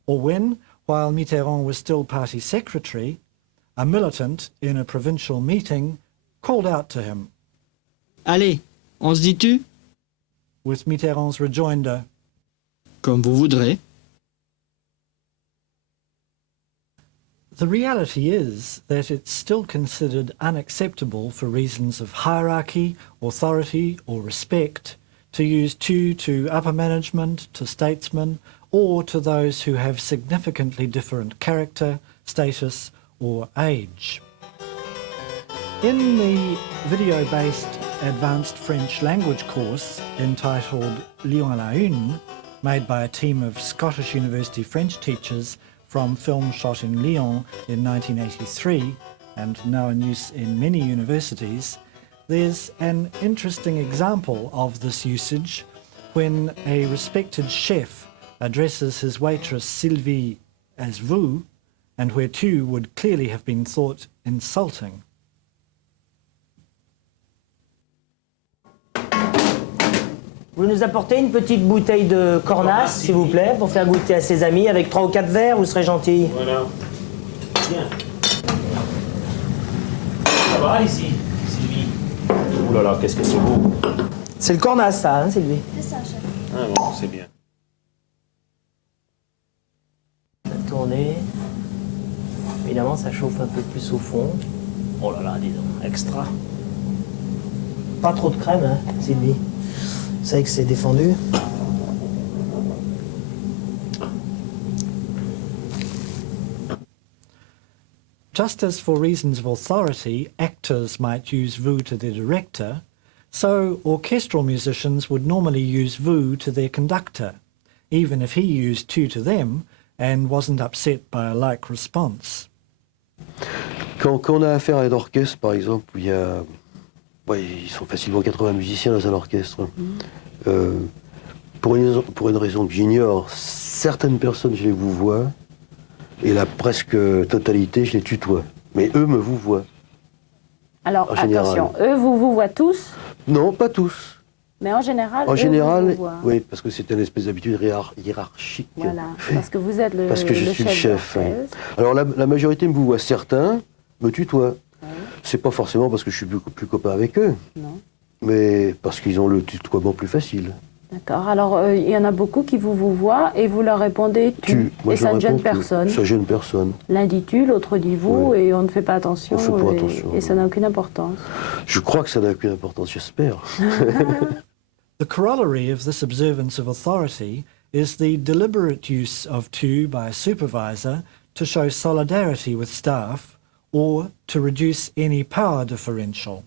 Or when, while Mitterrand was still party secretary, a militant in a provincial meeting called out to him. Allez, on se dit tu? With Mitterrand's rejoinder, Comme vous voudrez. the reality is that it's still considered unacceptable for reasons of hierarchy, authority or respect to use tu to upper management, to statesmen, or to those who have significantly different character, status or age. In the video-based advanced French language course entitled Lyon à la Une, made by a team of Scottish University French teachers from film shot in Lyon in 1983 and now in use in many universities, there's an interesting example of this usage when a respected chef addresses his waitress Sylvie as vous, and where tu would clearly have been thought insulting. Vous nous apportez une petite bouteille de cornasse, s'il vous plaît, pour faire goûter à ses amis, avec 3 ou 4 verres, vous serez gentil. Voilà. Bien. Ça va ici, Sylvie? Ouh là là, qu'est-ce que c'est beau. C'est le cornasse, ça, hein, Sylvie? C'est ça, chef. Ah bon, c'est bien. Tourner. Évidemment, ça chauffe un peu plus au fond. Oh là là, dis donc, extra. Pas trop de crème, hein, Sylvie? savez que c'est défendu. Just as for reasons of authority, actors might use vous to their director, so orchestral musicians would normally use vous to their conductor, even if he used tu to them and wasn't upset by a like response. Quand on a affaire à un orchestre, par exemple, où il y a... Ouais, ils sont facilement 80 musiciens dans un orchestre. Pour une raison que j'ignore, certaines personnes, je les vous vois, et la presque totalité, je les tutoie. Mais eux me vous voient. Alors, en général. attention, eux vous voient tous, Non, pas tous. mais en général, En eux général, vous voient. oui, parce que c'est une espèce d'habitude hiérarchique. Voilà, parce que vous êtes le Parce que je suis le chef. d'orchestre. Alors la majorité me vous voit, certains me tutoient. C'est pas forcément parce que je suis plus copain avec eux, Non. mais parce qu'ils ont le tutoiement plus facile. D'accord, alors il y en a beaucoup qui vous voient et vous leur répondez tu. Moi, Et je ça ne réponds gêne tu. personne. Ça gêne personne. L'un dit tu, l'autre dit vous, et on ne fait pas attention. On fait pas et, attention, et ça n'a aucune importance. Je crois que ça n'a aucune importance, j'espère. The corollary of this observance of authority is the deliberate use of tu by a supervisor to show solidarity with staff or to reduce any power differential.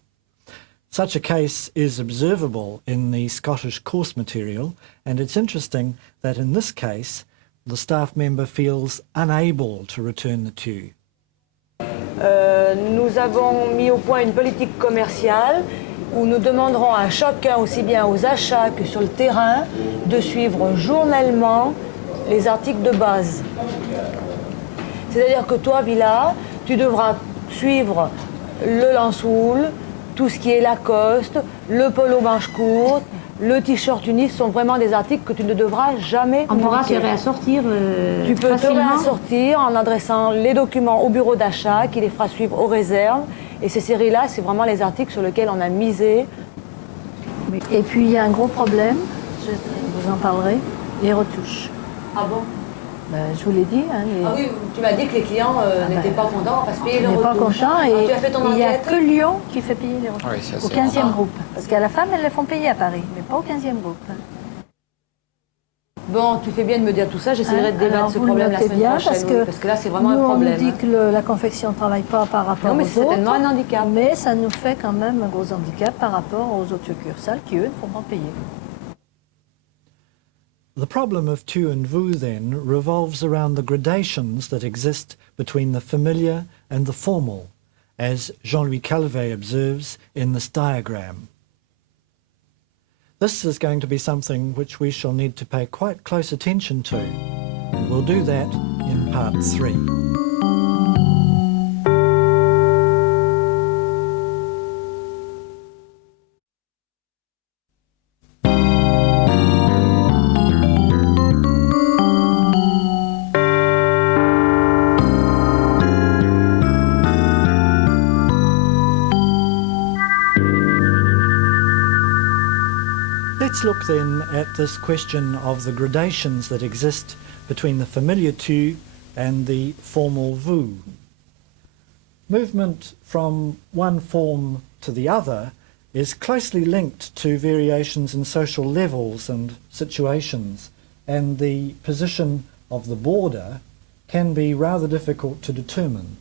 Such a case is observable in the Scottish course material, and it's interesting that in this case, the staff member feels unable to return the tu. Nous avons mis au point une politique commerciale où nous demanderons à chacun, aussi bien aux achats que sur le terrain, de suivre journellement les articles de base. C'est-à-dire que toi, Villa, tu devras suivre le Lansoul, tout ce qui est Lacoste, le polo manche courte, le t-shirt unis sont vraiment des articles que tu ne devras jamais On pourra se manquer. réassortir Tu peux te facilement. réassortir en adressant les documents au bureau d'achat qui les fera suivre aux réserves. Et ces séries-là, c'est vraiment les articles sur lesquels on a misé. Et puis il y a un gros problème, je vous en parlerai, les retouches. Ah bon? Je vous l'ai dit. Hein, Ah oui, tu m'as dit que les clients n'étaient pas contents, on va se payer les on n'est pas retouches. content Ah, et tu as fait ton il n'y a enquête? que Lyon qui fait payer les retouches. Oui, ça, au c'est 15e rare. groupe. Parce qu'à la fin, elles les font payer à Paris, mais pas au 15e groupe. Bon, tu fais bien de me dire tout ça, j'essaierai de débattre Alors, ce vous le problème la notez semaine bien, prochaine. parce oui, que parce que là, c'est vraiment nous, un problème. on nous dit que la confection ne travaille pas par rapport Non, mais aux c'est certainement autres, un handicap. mais ça nous fait quand même un gros handicap par rapport aux autres succursales qui, eux, ne font pas payer. The problem of tu and vous, then, revolves around the gradations that exist between the familiar and the formal, as Jean-Louis Calvet observes in this diagram. This is going to be something which we shall need to pay quite close attention to. We'll do that in part 3. Let's look then at this question of the gradations that exist between the familiar tu and the formal vous. Movement from one form to the other is closely linked to variations in social levels and situations, and the position of the border can be rather difficult to determine.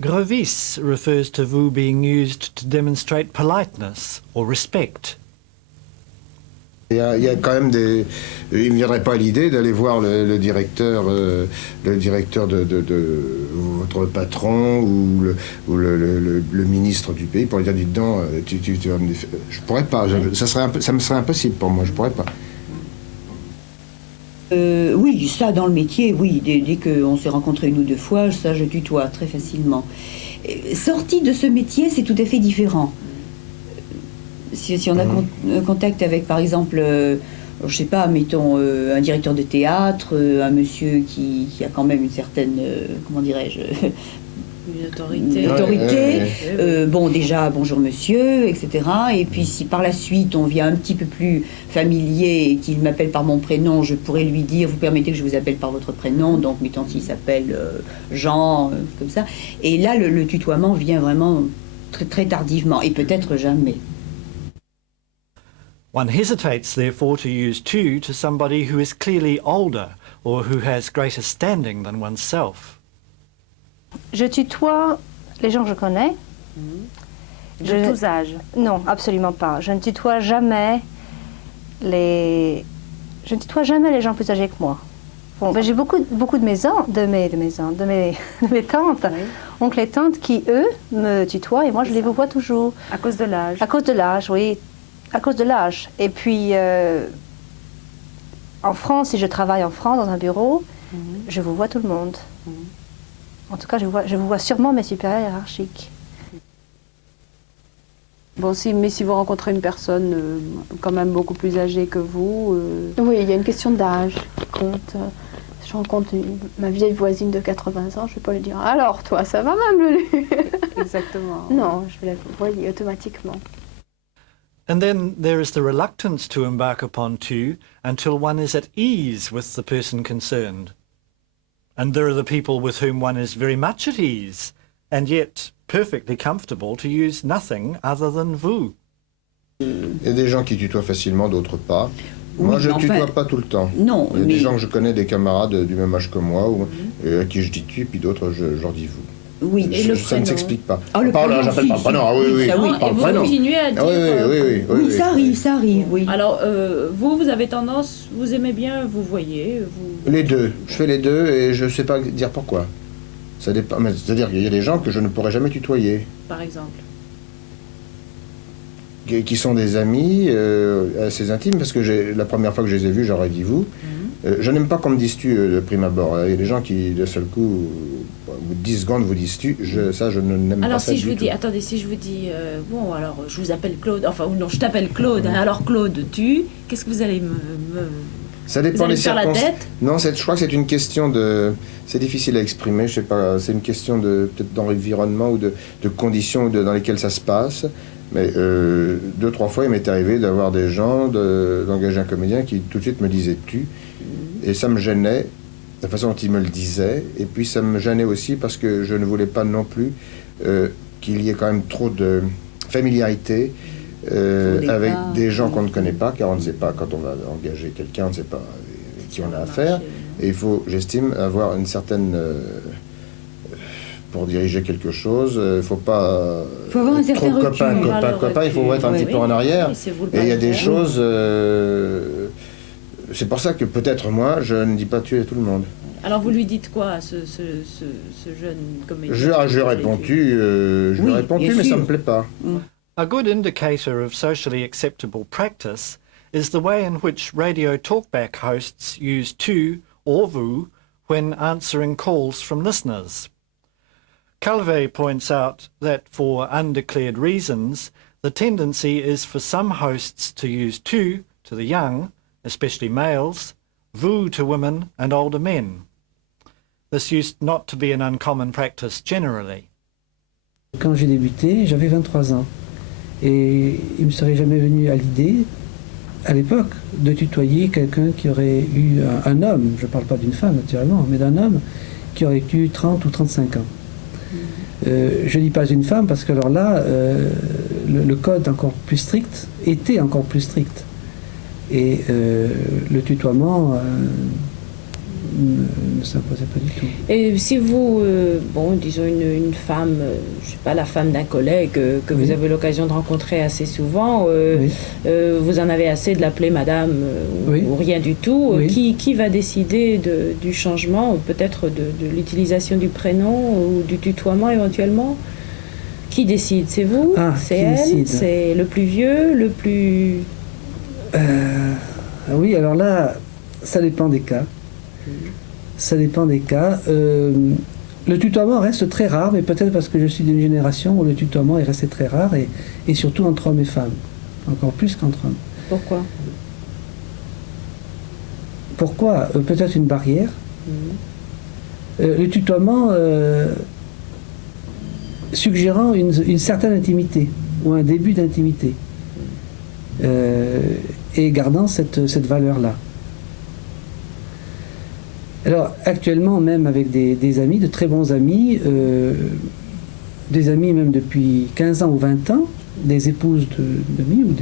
Grovis refers to vous being used to demonstrate politeness or respect. Il y a quand même des... Il ne me viendrait pas à l'idée d'aller voir le directeur de votre patron ou le ministre du pays pour lui dire, dis donc, tu vas me... Je pourrais pas, ça me serait impossible pour moi, je pourrais pas. Oui, ça dans le métier, oui. Dès qu'on s'est rencontrés une ou deux fois, ça je tutoie très facilement. Sorti de ce métier, c'est tout à fait différent. Si on a contact avec, par exemple, je sais pas, mettons un directeur de théâtre, un monsieur qui a quand même une certaine, comment dirais-je, Une autorité. Bon, déjà, bonjour monsieur, etc. Et puis si par la suite on vient un petit peu plus familier et qu'il m'appelle par mon prénom, je pourrais lui dire, vous permettez que je vous appelle par votre prénom, donc mettons s'il s'appelle Jean, comme ça. Et là, le tutoiement vient vraiment très, très tardivement, et peut-être jamais. One hesitates, therefore, to use tu to somebody who is clearly older or who has greater standing than oneself. Je tutoie les gens que je connais. De tous âges? Non, absolument pas. Je ne tutoie jamais les gens plus âgés que moi. Bon, ben, j'ai beaucoup de mes tantes, oncles et tantes qui, eux, me tutoient et moi, je les vois toujours. À cause de l'âge? À cause de l'âge, oui. À cause de l'âge. Et puis, en France, si je travaille en France, dans un bureau, je vous vois tout le monde. En tout cas, je vous vois sûrement mes supérieurs hiérarchiques. Bon, mais si vous rencontrez une personne quand même beaucoup plus âgée que vous... Oui, il y a une question d'âge qui compte. Si je rencontre ma vieille voisine de 80 ans, je ne vais pas lui dire « Alors, toi, ça va, Mme Lelu ?» Exactement. Non, je vais la voyer automatiquement. And then there is the reluctance to embark upon tu until one is at ease with the person concerned. And there are the people with whom one is very much at ease, and yet perfectly comfortable to use nothing other than vous. Il y a des gens qui tutoient facilement, d'autres pas. Oui, moi, je ne enfin, tutoie pas tout le temps. Non, il y a mais... des gens que je connais, des camarades du même âge que moi, à qui je dis tu, puis d'autres, je leur dis vous. Oui, et ça ne s'explique pas. Ah, le prénom, j'appelle pas le prénom. Ah, oui, ça, oui. Et vous continuez à dire... Oui, ça arrive, oui. Alors, vous avez tendance, vous aimez bien, vous voyez... Les deux. Je fais les deux et je ne sais pas dire pourquoi. Ça dépend. C'est-à-dire qu'il y a des gens que je ne pourrais jamais tutoyer. Par exemple? Qui sont des amis assez intimes, parce que la première fois que je les ai vus, j'aurais dit vous. Je n'aime pas qu'on me dise tu de prime abord. Il y a des gens qui, de seul coup, au bout de 10 secondes, vous disent tu. Ça, je n'aime pas ça du tout. Attendez, si je vous dis, bon, alors, je vous appelle Claude, enfin, ou non, je t'appelle Claude, hein, alors Claude, tu, qu'est-ce que vous allez me... Ça dépend des circonstances. La tête? Non, je crois que c'est une question de... C'est difficile à exprimer, je sais pas. C'est une question peut-être d'environnement ou de conditions dans lesquelles ça se passe. Mais 2-3 fois, il m'est arrivé d'avoir des gens, d'engager un comédien qui tout de suite me disait tu. Et ça me gênait, la façon dont il me le disait. Et puis ça me gênait aussi parce que je ne voulais pas non plus qu'il y ait quand même trop de familiarité avec des gens qu'on ne connaît pas, car on ne sait pas, quand on va engager quelqu'un, on ne sait pas avec qui on a affaire. Et il faut, j'estime, avoir une certaine... pour diriger quelque chose, il ne faut pas être trop copain, il faut être un petit peu en arrière. Et il y a des choses... c'est pour ça que peut-être moi, je ne dis pas tu à tout le monde. Alors vous lui dites quoi à ce jeune comédien? Je réponds tu, mais ça ne me plaît pas. A good indicator of socially acceptable practice is the way in which radio talkback hosts use tu or vous when answering calls from listeners. Calvé points out that for undeclared reasons, the tendency is for some hosts to use tu to the young, especially males, vous to women and older men. This used not to be an uncommon practice generally. Quand j'ai débuté, j'avais 23 ans. Et il ne me serait jamais venu à l'idée, à l'époque, de tutoyer quelqu'un qui aurait eu un homme, je ne parle pas d'une femme naturellement, mais d'un homme qui aurait eu 30 ou 35 ans. Je ne dis pas une femme parce que alors là, le code encore plus strict était encore plus strict. Et le tutoiement ne s'imposait pas du tout. Et si vous, bon, disons une femme, je sais pas, la femme d'un collègue que vous avez l'occasion de rencontrer assez souvent, vous en avez assez de l'appeler madame ou rien du tout, qui va décider du changement, ou peut-être de l'utilisation du prénom ou du tutoiement éventuellement? Qui décide? C'est vous? C'est elle? C'est le plus vieux? Le plus... Oui, alors là, ça dépend des cas. Ça dépend des cas. Le tutoiement reste très rare, mais peut-être parce que je suis d'une génération où le tutoiement est resté très rare, et surtout entre hommes et femmes. Encore plus qu'entre hommes. Pourquoi? Pourquoi? Peut-être une barrière. Le tutoiement suggérant une certaine intimité, ou un début d'intimité, et gardant cette valeur-là. Alors, actuellement, même avec des amis, de très bons amis, des amis même depuis 15 ans ou 20 ans, des épouses d'amis ou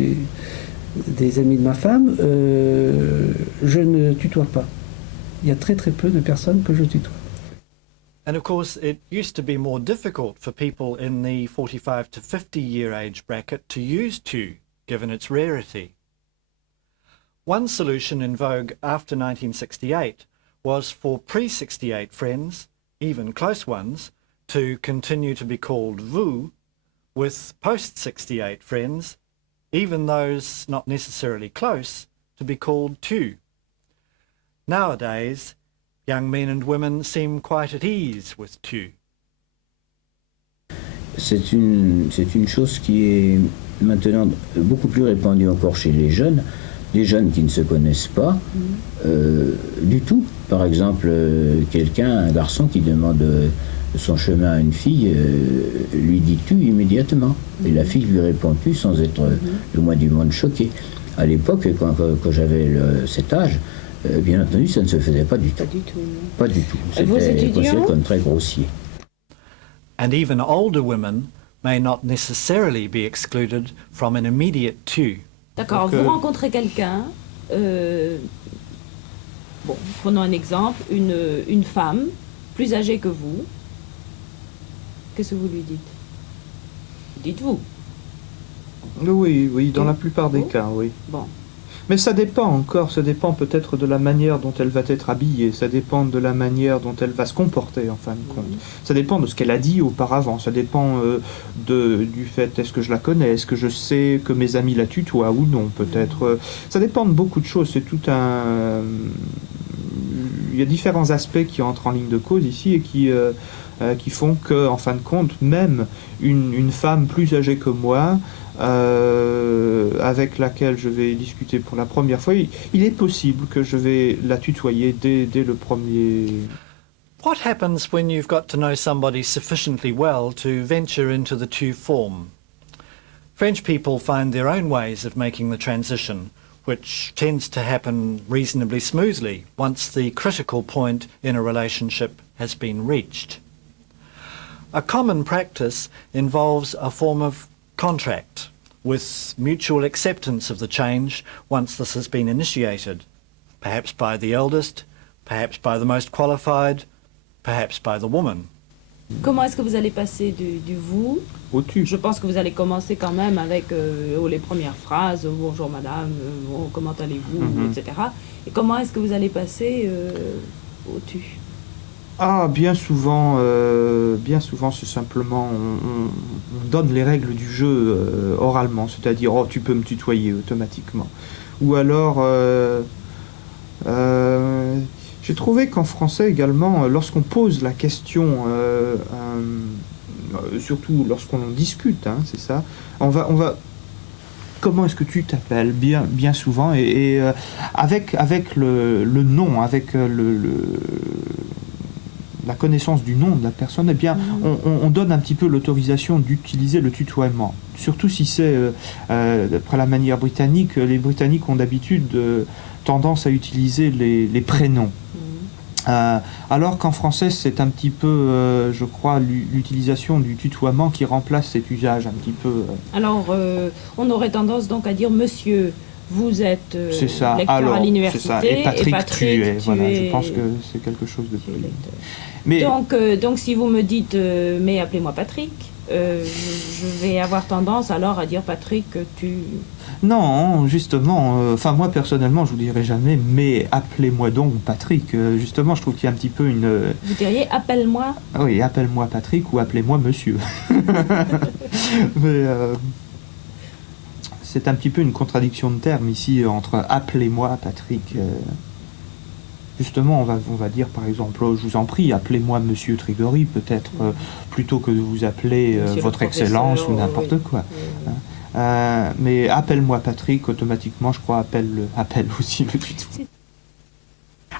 des amis de ma femme, je ne tutoie pas. Il y a très très peu de personnes que je tutoie. And of course, it used to be more difficult for people in the 45 to 50-year age bracket to use tu, given its rarity. One solution in vogue after 1968 was for pre-68 friends, even close ones, to continue to be called vous, with post-68 friends, even those not necessarily close, to be called tu. Nowadays, young men and women seem quite at ease with tu. C'est une chose qui est maintenant beaucoup plus répandue encore chez les jeunes qui ne se connaissent pas du tout. Par exemple, un garçon qui demande son chemin à une fille, lui dit tu immédiatement. Et la fille lui répond tu sans être le moins du monde choqué. À l'époque, quand j'avais cet âge, bien entendu, ça ne se faisait pas du tout. Pas du tout. C'était considéré comme très grossier. And even older women may not necessarily be excluded from an immediate tu. D'accord, vous rencontrez quelqu'un, bon, prenons un exemple, une femme plus âgée que vous, qu'est-ce que vous lui dites? Dites-vous. Oui, dans la plupart des cas, oui. Bon. Mais ça dépend peut-être de la manière dont elle va être habillée, ça dépend de la manière dont elle va se comporter en fin de compte. Ça dépend de ce qu'elle a dit auparavant, ça dépend du fait, est-ce que je la connais, est-ce que je sais que mes amis la tutoient ou non, peut-être. Ça dépend de beaucoup de choses, c'est tout un... Il y a différents aspects qui entrent en ligne de cause ici et qui font que, en fin de compte, même une femme plus âgée que moi, avec laquelle je vais discuter pour la première fois, il est possible que je vais la tutoyer dès le premier... What happens when you've got to know somebody sufficiently well to venture into the tu form? French people find their own ways of making the transition, which tends to happen reasonably smoothly once the critical point in a relationship has been reached. A common practice involves a form of contract, with mutual acceptance of the change once this has been initiated, perhaps by the eldest, perhaps by the most qualified, perhaps by the woman. Comment est-ce que vous allez passer du vous au tu? Je pense que vous allez commencer quand même avec les premières phrases, bonjour madame, comment allez-vous, etc. Et comment est-ce que vous allez passer au tu? Ah, bien souvent, c'est simplement, on donne les règles du jeu oralement, c'est-à-dire, oh, tu peux me tutoyer automatiquement. Ou alors, j'ai trouvé qu'en français également, lorsqu'on pose la question, surtout lorsqu'on en discute, hein, c'est ça, on va comment est-ce que tu t'appelles bien souvent, et avec le nom, avec la connaissance du nom de la personne, eh bien, on donne un petit peu l'autorisation d'utiliser le tutoiement. Surtout si c'est, d'après la manière britannique, les Britanniques ont d'habitude tendance à utiliser les prénoms. Alors qu'en français, c'est un petit peu, je crois, l'utilisation du tutoiement qui remplace cet usage un petit peu. Alors, on aurait tendance donc à dire monsieur. Vous êtes lecteur à l'université, et Patrick, tu es. Voilà, je pense que c'est quelque chose de plus. Mais donc, si vous me dites mais appelez-moi Patrick, je vais avoir tendance alors à dire Patrick, tu... Non, justement, moi personnellement, je vous dirais jamais mais appelez-moi donc Patrick. Justement, je trouve qu'il y a un petit peu une... Vous diriez appelle-moi? Oui, appelle-moi Patrick ou appelez-moi monsieur. Mais... c'est un petit peu une contradiction de termes ici entre appelez-moi Patrick. Justement, on va dire par exemple, je vous en prie, appelez-moi Monsieur Trigori, peut-être plutôt que de vous appeler votre Excellence ou n'importe quoi. Mais appelle-moi Patrick, automatiquement, je crois, appelle aussi le tutoiement.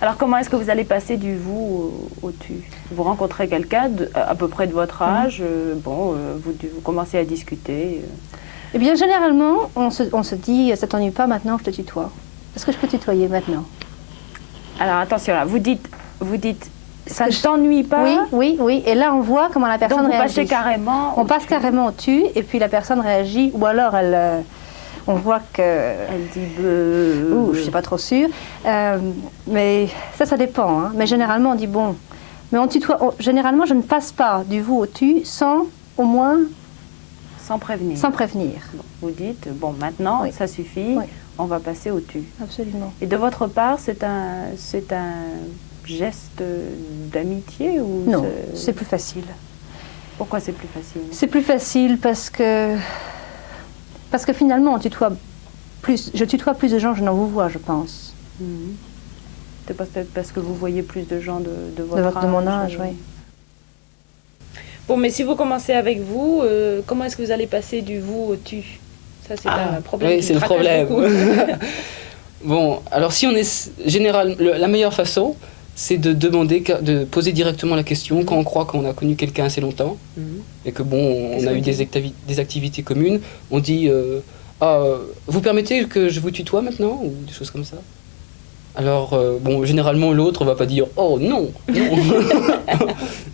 Alors comment est-ce que vous allez passer du vous au tu? Vous rencontrez quelqu'un à peu près de votre âge, vous commencez à discuter. Eh bien, généralement, on se dit, ça t'ennuie pas maintenant, je te tutoie. Est-ce que je peux tutoyer maintenant? Alors attention là, vous dites, ça ne t'ennuie pas? Oui. Et là, on voit comment la personne réagit. Donc vous passez carrément. On passe carrément au tu, et puis la personne réagit, ou alors On voit que... Elle dit... Ouh, je ne suis pas trop sûre. Mais ça dépend. Hein. Mais généralement, on dit bon. Mais on tutoie... généralement, je ne passe pas du vous au tu sans au moins... Sans prévenir. Sans prévenir. Bon, vous dites, bon, maintenant, ça suffit, on va passer au tu. Absolument. Et de votre part, c'est un geste d'amitié ou non, c'est plus facile. Pourquoi c'est plus facile? C'est plus facile parce que finalement, je tutoie plus de gens que je n'en vous vois, je pense. C'est peut-être parce que vous voyez plus de gens de votre âge. De mon âge, oui. Bon, mais si vous commencez avec vous, comment est-ce que vous allez passer du vous au tu? Ça, c'est un problème. Oui, c'est le problème. Bon, alors si on est la meilleure façon, c'est de poser directement la question quand on croit qu'on a connu quelqu'un assez longtemps et que bon, on a eu des activités communes. On dit vous permettez que je vous tutoie maintenant ou des choses comme ça. Alors, bon, généralement, l'autre va pas dire « Oh, non, non. »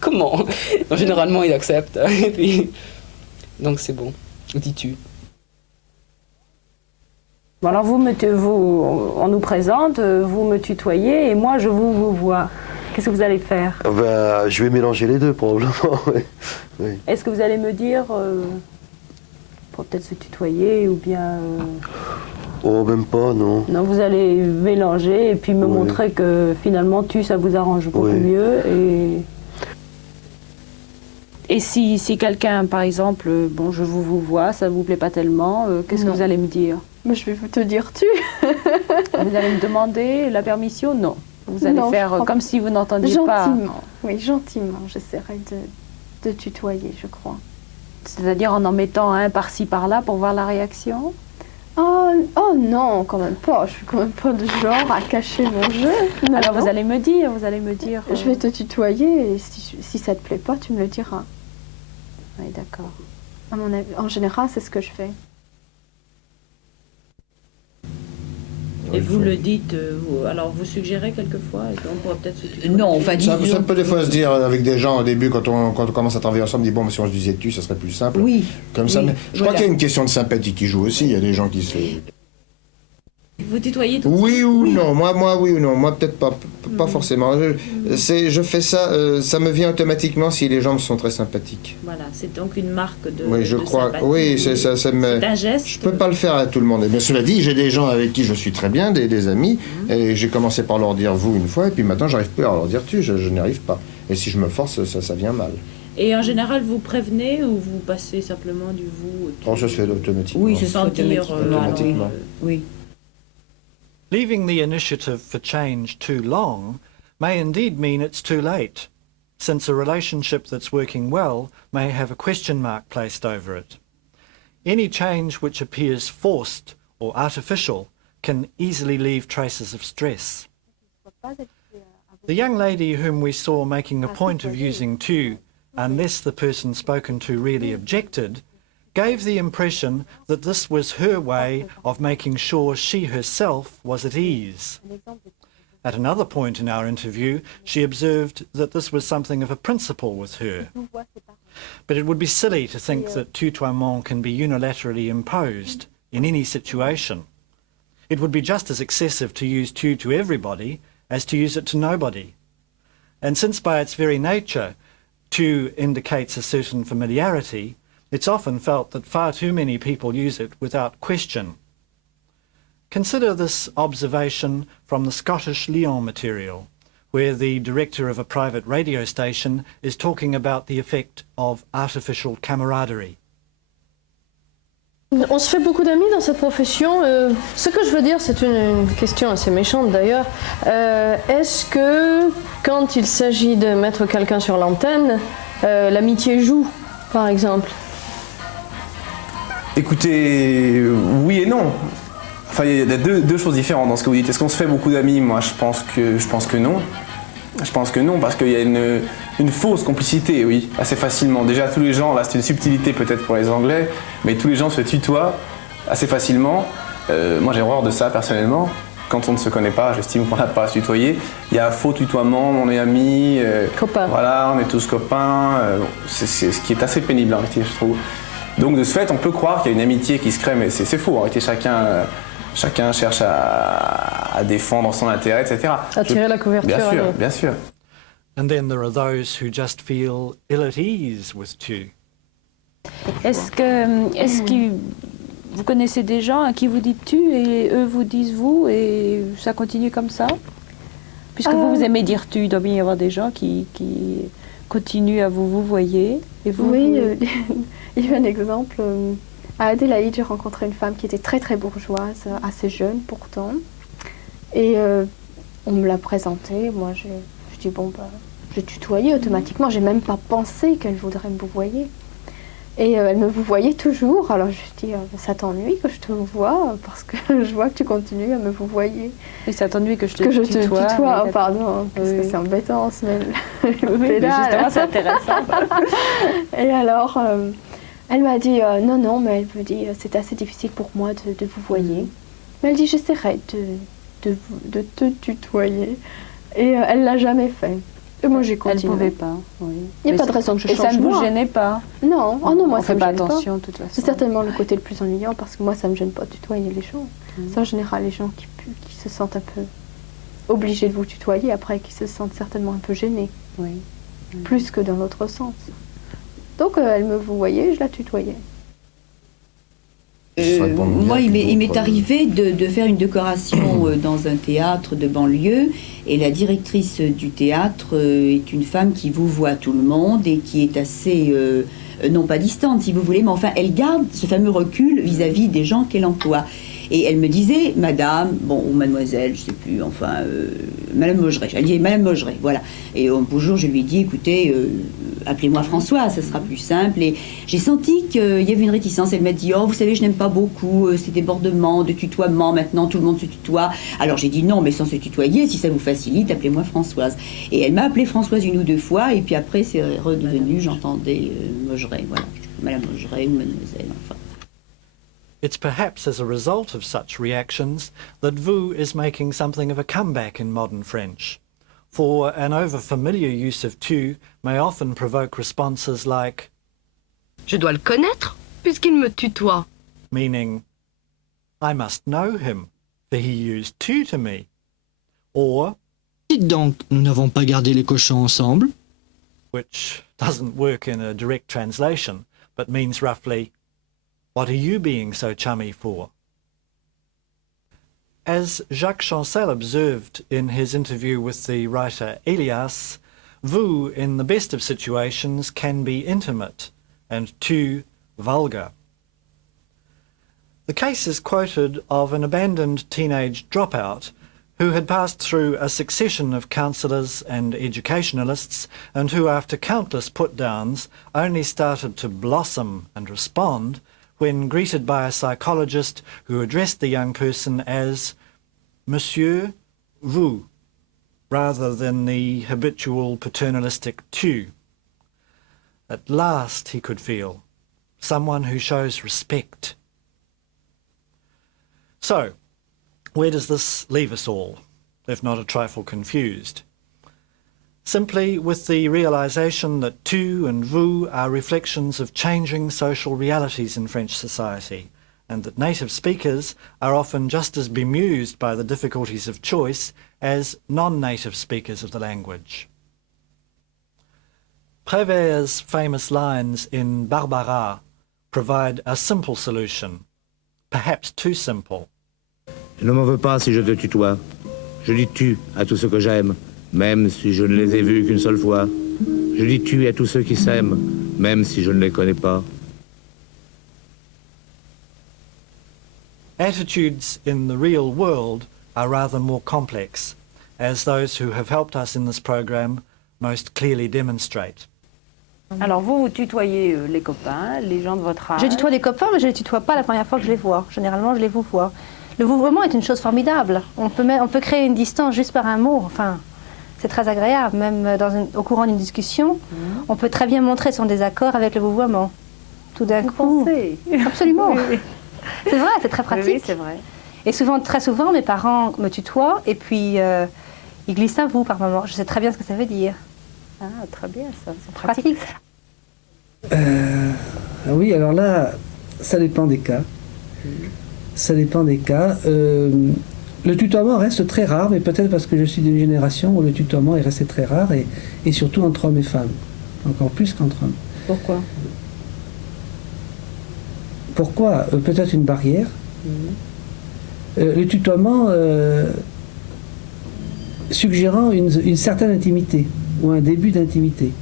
Comment? Généralement, il accepte. Et puis, donc, c'est bon. Dis-tu. Bon, alors, on nous présente, vous me tutoyez et moi, je vous vois. Qu'est-ce que vous allez faire? Je vais mélanger les deux, probablement. Oui. Est-ce que vous allez me dire, pour peut-être se tutoyer ou bien... Oh, même pas, non. Non, vous allez mélanger et puis me montrer que finalement, ça vous arrange beaucoup mieux. Et si quelqu'un, par exemple, bon, je vous vois, ça ne vous plaît pas tellement, qu'est-ce que vous allez me dire? Mais je vais te dire tu. Vous allez me demander la permission? Non. Vous allez faire comme si vous n'entendiez pas. Gentiment, oui, gentiment. J'essaierai de tutoyer, je crois. C'est-à-dire en mettant un par-ci, par-là pour voir la réaction? Oh non, quand même pas. Je suis quand même pas du genre à cacher mon jeu. Non, alors non. vous allez me dire. Je vais te tutoyer et si ça te plaît pas, tu me le diras. Oui, d'accord. À mon avis, en général, c'est ce que je fais. Et vous le dites, alors vous suggérez quelquefois, on pourrait peut-être se tutoyer. Non, enfin, ça peut des fois se dire avec des gens au début, quand on commence à travailler ensemble, on dit bon, mais si on se disait tu, ça serait plus simple. Oui. Comme ça, mais je crois qu'il y a une question de sympathie qui joue aussi. Il y a des gens qui se. Vous tutoyez tout Oui ou non? Moi, oui ou non? Moi, peut-être pas forcément. Je fais ça, ça me vient automatiquement si les gens me sont très sympathiques. Voilà, c'est donc une marque de. Oui, je crois. Sympathie. Oui, c'est un geste. Je peux pas le faire à tout le monde. Mais cela dit, j'ai des gens avec qui je suis très bien, des amis, et j'ai commencé par leur dire vous une fois, et puis maintenant, j'arrive plus à leur dire tu. Je n'y arrive pas. Et si je me force, ça vient mal. Et en général, vous prévenez ou vous passez simplement du vous au tu? Oh, ça se fait automatiquement. Oui, c'est automatiquement. Oui. Leaving the initiative for change too long may indeed mean it's too late, since a relationship that's working well may have a question mark placed over it. Any change which appears forced or artificial can easily leave traces of stress. The young lady whom we saw making a point of using tu, unless the person spoken to really objected, gave the impression that this was her way of making sure she herself was at ease. At another point in our interview, she observed that this was something of a principle with her. But it would be silly to think that tutoiement can be unilaterally imposed in any situation. It would be just as excessive to use tu to everybody as to use it to nobody. And since by its very nature, tu indicates a certain familiarity, it's often felt that far too many people use it without question. Consider this observation from the Scottish Lyon material, where the director of a private radio station is talking about the effect of artificial camaraderie. On se fait beaucoup d'amis dans cette profession. Ce que je veux dire, c'est une question assez méchante d'ailleurs. Est-ce que quand il s'agit de mettre quelqu'un sur l'antenne, l'amitié joue, par exemple? Écoutez, oui et non. Enfin, il y a deux choses différentes dans ce que vous dites. Est-ce qu'on se fait beaucoup d'amis? Moi, je pense que non. Je pense que non, parce qu'il y a une fausse complicité, oui, assez facilement. Déjà, tous les gens, là, c'est une subtilité peut-être pour les Anglais, mais tous les gens se tutoient assez facilement. Moi, j'ai horreur de ça, personnellement. Quand on ne se connaît pas, j'estime qu'on n'a pas à se tutoyer. Il y a un faux tutoiement, on est amis. Copains. Voilà, on est tous copains. C'est ce qui est assez pénible, en réalité, je trouve. Donc de ce fait, on peut croire qu'il y a une amitié qui se crée, mais c'est faux. En réalité, chacun cherche à défendre son intérêt, etc. À tirer la couverture. Bien sûr, bien sûr. And then there are those who just feel ill at ease with tu. Est-ce que vous connaissez des gens à qui vous dites tu et eux vous disent vous et ça continue comme ça? Puisque vous aimez dire tu, il doit bien y avoir des gens qui continuent à vous voyez. Et vous, oui, il y a un exemple. À Adélaïde, j'ai rencontré une femme qui était très très bourgeoise, assez jeune pourtant. Et on me l'a présentée. Moi, je dis bon, bah, je tutoyais automatiquement. J'ai même pas pensé qu'elle voudrait me vouvoyer. Et elle me vouvoyait toujours. Alors je dis, ça t'ennuie que je te vois parce que je vois que tu continues à me vouvoyer. Et ça t'ennuie que je te tutoie. Oui, pardon, parce que c'est embêtant, mais mais justement c'est intéressant. Et alors, elle m'a dit, non, mais elle me dit, c'est assez difficile pour moi de vouvoyer. Mais elle dit, j'essaierai de te tutoyer. Et elle l'a jamais fait. Et moi j'ai continué. Elle ne pouvait pas. Oui. Il n'y a pas de raison que je change. Et ça ne vous moi. gênait pas? Non, non, moi on ça me fait pas gêne attention pas. de toute façon. C'est certainement le côté le plus ennuyant parce que moi ça me gêne pas de tutoyer les gens. C'est en général les gens qui se sentent un peu obligés de vous tutoyer après qui se sentent certainement un peu gênés. Oui. Plus que dans l'autre sens. Donc elle me vouvoyait, je la tutoyais. Moi, il m'est arrivé de faire une décoration dans un théâtre de banlieue et la directrice du théâtre est une femme qui vous voit tout le monde et qui est assez, non pas distante si vous voulez, mais enfin elle garde ce fameux recul vis-à-vis des gens qu'elle emploie. Et elle me disait, madame, bon, ou mademoiselle, je sais plus, enfin, madame Maugeret. Elle disait, madame Maugeret, voilà. Et un beau jour, je lui ai dit, écoutez, appelez-moi Françoise, ça sera plus simple. Et j'ai senti qu'il y avait une réticence. Elle m'a dit, oh, vous savez, je n'aime pas beaucoup ces débordements de tutoiement. Maintenant, tout le monde se tutoie. Alors j'ai dit, non, mais sans se tutoyer, si ça vous facilite, appelez-moi Françoise. Et elle m'a appelée Françoise une ou deux fois. Et puis après, c'est redevenu, j'entendais Maugeret, voilà. Madame Maugeret ou mademoiselle, enfin. It's perhaps as a result of such reactions that vous is making something of a comeback in modern French, for an over-familiar use of tu may often provoke responses like Je dois le connaître, puisqu'il me tutoie. Meaning, I must know him, for he used tu to me. Or, Dites donc, nous n'avons pas gardé les cochons ensemble? Which doesn't work in a direct translation, but means roughly, what are you being so chummy for? As Jacques Chancel observed in his interview with the writer Elias, vous, in the best of situations, can be intimate, and tu, vulgar. The case is quoted of an abandoned teenage dropout who had passed through a succession of counsellors and educationalists and who, after countless put-downs, only started to blossom and respond when greeted by a psychologist who addressed the young person as Monsieur, vous, rather than the habitual paternalistic tu. At last, he could feel, someone who shows respect. So, where does this leave us all, if not a trifle confused? Simply with the realisation that tu and vous are reflections of changing social realities in French society, and that native speakers are often just as bemused by the difficulties of choice as non-native speakers of the language. Prévert's famous lines in Barbara provide a simple solution, perhaps too simple. Je ne m'en veux pas si je te tutoie. Je dis tu à tous ceux que j'aime, même si je ne les ai vus qu'une seule fois. Je dis tu à tous ceux qui s'aiment, même si je ne les connais pas. Attitudes in the real world are rather more complex, as those who have helped us in this program most clearly demonstrate. Alors vous tutoyez les copains, les gens de votre âge. Je tutoie des copains, mais je ne les tutoie pas la première fois que je les vois. Généralement, je les vouvoie. Le vouvoiement est une chose formidable. On peut créer une distance juste par un mot. Enfin, c'est très agréable. Même au courant d'une discussion, on peut très bien montrer son désaccord avec le vouvoiement. Tout d'un coup. Pensez. Absolument. Oui, oui. C'est vrai, c'est très pratique. Oui, c'est vrai. Et très souvent, mes parents me tutoient et puis ils glissent un vous par moment. Je sais très bien ce que ça veut dire. Ah, très bien, ça. C'est pratique. Oui, alors là, ça dépend des cas. Ça dépend des cas. Le tutoiement reste très rare, mais peut-être parce que je suis d'une génération où le tutoiement est resté très rare, et surtout entre hommes et femmes. Encore plus qu'entre hommes. Pourquoi? Pourquoi? Peut-être une barrière. Le tutoiement suggérant une certaine intimité, ou un début d'intimité,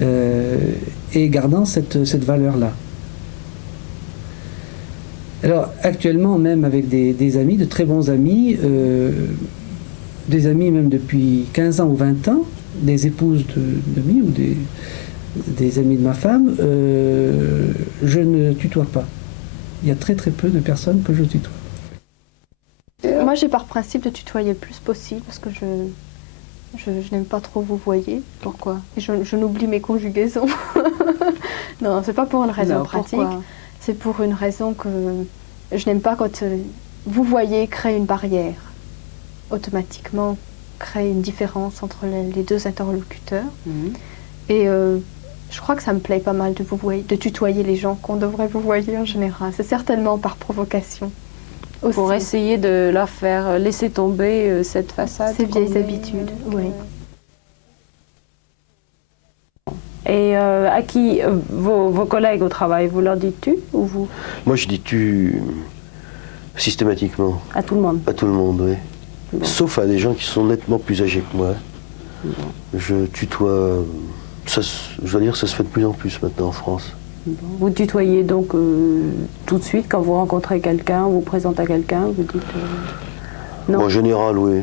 et gardant cette valeur-là. Alors, actuellement, même avec des amis, de très bons amis, des amis même depuis 15 ans ou 20 ans, des épouses d'amis ou des amis de ma femme, je ne tutoie pas. Il y a très très peu de personnes que je tutoie. Moi, j'ai par principe de tutoyer le plus possible parce que je n'aime pas trop vous voyez. Pourquoi? Et je n'oublie mes conjugaisons. Non, c'est pas pour une raison pratique. C'est pour une raison que je n'aime pas quand vous voyez crée une barrière. Automatiquement, crée une différence entre les deux interlocuteurs. Et je crois que ça me plaît pas mal de tutoyer les gens qu'on devrait vous voyer en général. C'est certainement par provocation. Aussi. Pour essayer de leur faire laisser tomber cette façade. Ces vieilles habitudes, oui. Et à qui vos collègues au travail, vous leur dites tu ou vous? Moi, je dis tu systématiquement. À tout le monde? À tout le monde, oui. Bon. Sauf à des gens qui sont nettement plus âgés que moi. Bon. Je tutoie, je dois dire, ça se fait de plus en plus maintenant en France. Bon. Vous tutoyez donc tout de suite quand vous rencontrez quelqu'un, vous présentez à quelqu'un, vous dites non? En général, oui.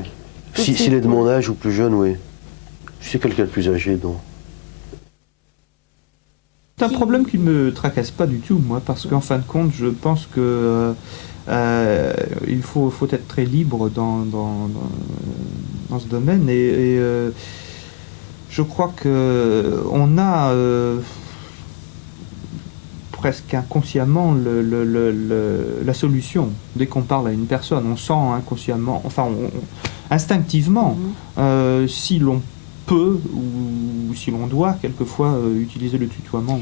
S'il est de mon âge ou plus jeune, oui. Si c'est quelqu'un de plus âgé, non. C'est un problème qui ne me tracasse pas du tout, moi, parce qu'en fin de compte, je pense que il faut être très libre dans ce domaine, et je crois qu'on a presque inconsciemment la solution. Dès qu'on parle à une personne, on sent inconsciemment, enfin instinctivement, si l'on peut ou si l'on doit quelquefois utiliser le tutoiement.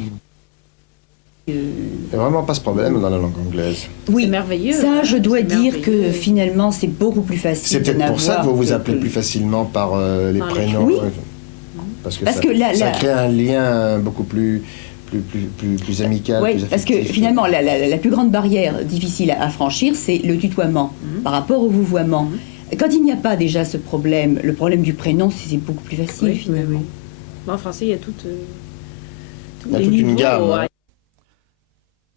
Il n'y a vraiment pas ce problème dans la langue anglaise. Oui, c'est merveilleux. Ça, je dois dire merveilleux. que finalement, c'est beaucoup plus facile. C'est peut-être pour ça que vous vous appelez plus facilement par les prénoms. Oui. Parce que ça crée un lien beaucoup plus amical. Oui, plus parce que affectif. finalement, la plus grande barrière difficile à franchir, c'est le tutoiement par rapport au vouvoiement. Quand il n'y a pas déjà ce problème, le problème du prénom, c'est beaucoup plus facile finalement. En français, il y a toute une gamme.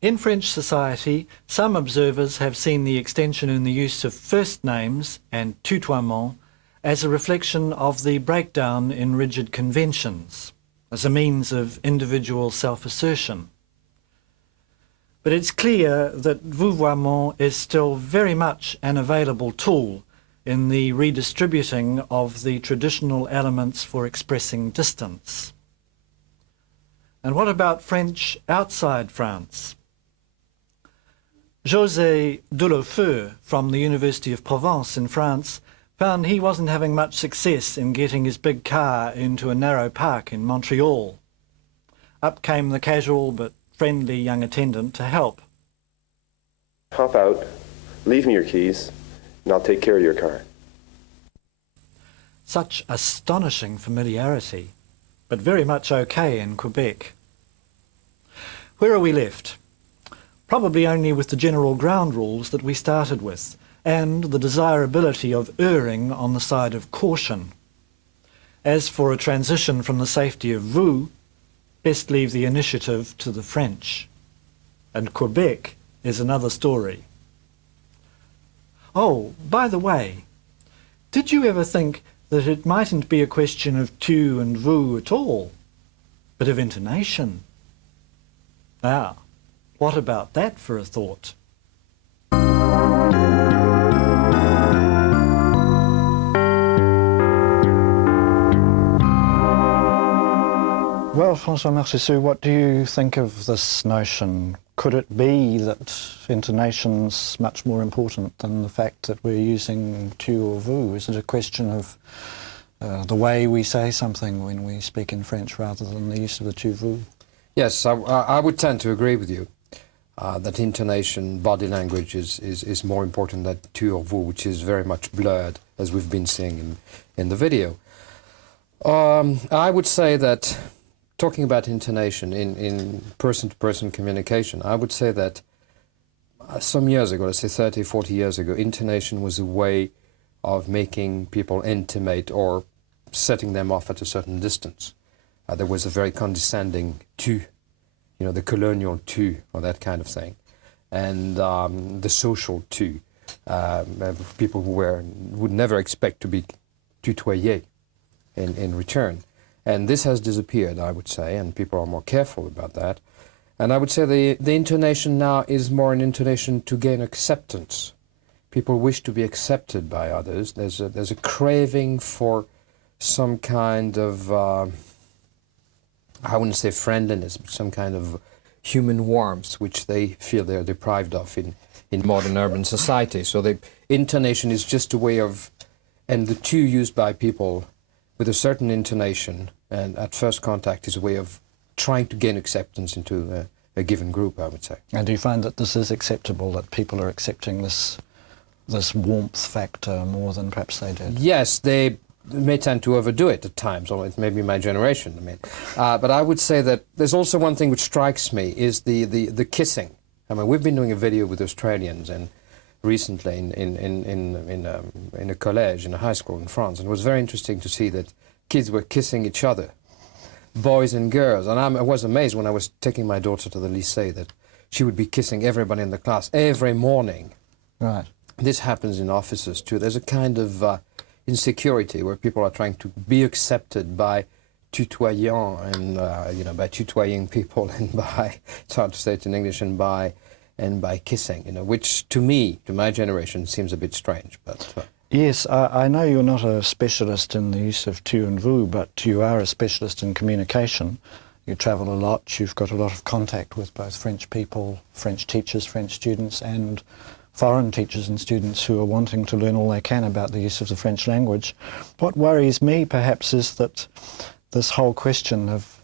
In French society, some observers have seen the extension in the use of first names and tutoiement as a reflection of the breakdown in rigid conventions, as a means of individual self-assertion. But it's clear that vouvoiement is still very much an available tool in the redistributing of the traditional elements for expressing distance. And what about French outside France? José Deulofeu from the University of Provence in France found he wasn't having much success in getting his big car into a narrow park in Montreal. Up came the casual but friendly young attendant to help. Hop out, leave me your keys, and I'll take care of your car. Such astonishing familiarity, but very much okay in Quebec. Where are we left? Probably only with the general ground rules that we started with, and the desirability of erring on the side of caution. As for a transition from the safety of vous, best leave the initiative to the French. And Quebec is another story. Oh, by the way, did you ever think that it mightn't be a question of tu and vous at all, but of intonation? Now, what about that for a thought? Well, François Marchessu, what do you think of this notion? Could it be that intonation's much more important than the fact that we're using tu or vous? Is it a question of the way we say something when we speak in French rather than the use of the tu vous? Yes, I would tend to agree with you that intonation, body language is more important than tu or vous, which is very much blurred, as we've been seeing in the video. I would say that, talking about intonation in person-to-person communication, I would say that some years ago, let's say 30, 40 years ago, intonation was a way of making people intimate or setting them off at a certain distance. There was a very condescending tu, you know, the colonial tu, or that kind of thing, and the social tu, people who would never expect to be tutoyés in return. And this has disappeared, I would say, and people are more careful about that. And I would say the intonation now is more an intonation to gain acceptance. People wish to be accepted by others. There's a craving for some kind of, I wouldn't say friendliness, but some kind of human warmth, which they feel they're deprived of in modern urban society. So the intonation is just a way of, and the tu used by people with a certain intonation and at first contact is a way of trying to gain acceptance into a given group, I would say. And do you find that this is acceptable, that people are accepting this warmth factor more than perhaps they did? Yes, they may tend to overdo it at times, or it may be my generation. I mean, but I would say that there's also one thing which strikes me is the kissing. I mean, we've been doing a video with Australians and recently in a college, in a high school in France, and it was very interesting to see that kids were kissing each other, boys and girls. And I was amazed when I was taking my daughter to the lycée that she would be kissing everybody in the class every morning. Right. This happens in offices too. There's a kind of insecurity where people are trying to be accepted by tutoyant and you know, by tutoying people and by, it's hard to say it in English, and by kissing, you know, which to me, to my generation, seems a bit strange. But yes, I know you're not a specialist in the use of tu and vous, but you are a specialist in communication. You travel a lot, you've got a lot of contact with both French people, French teachers, French students, and foreign teachers and students who are wanting to learn all they can about the use of the French language. What worries me, perhaps, is that this whole question of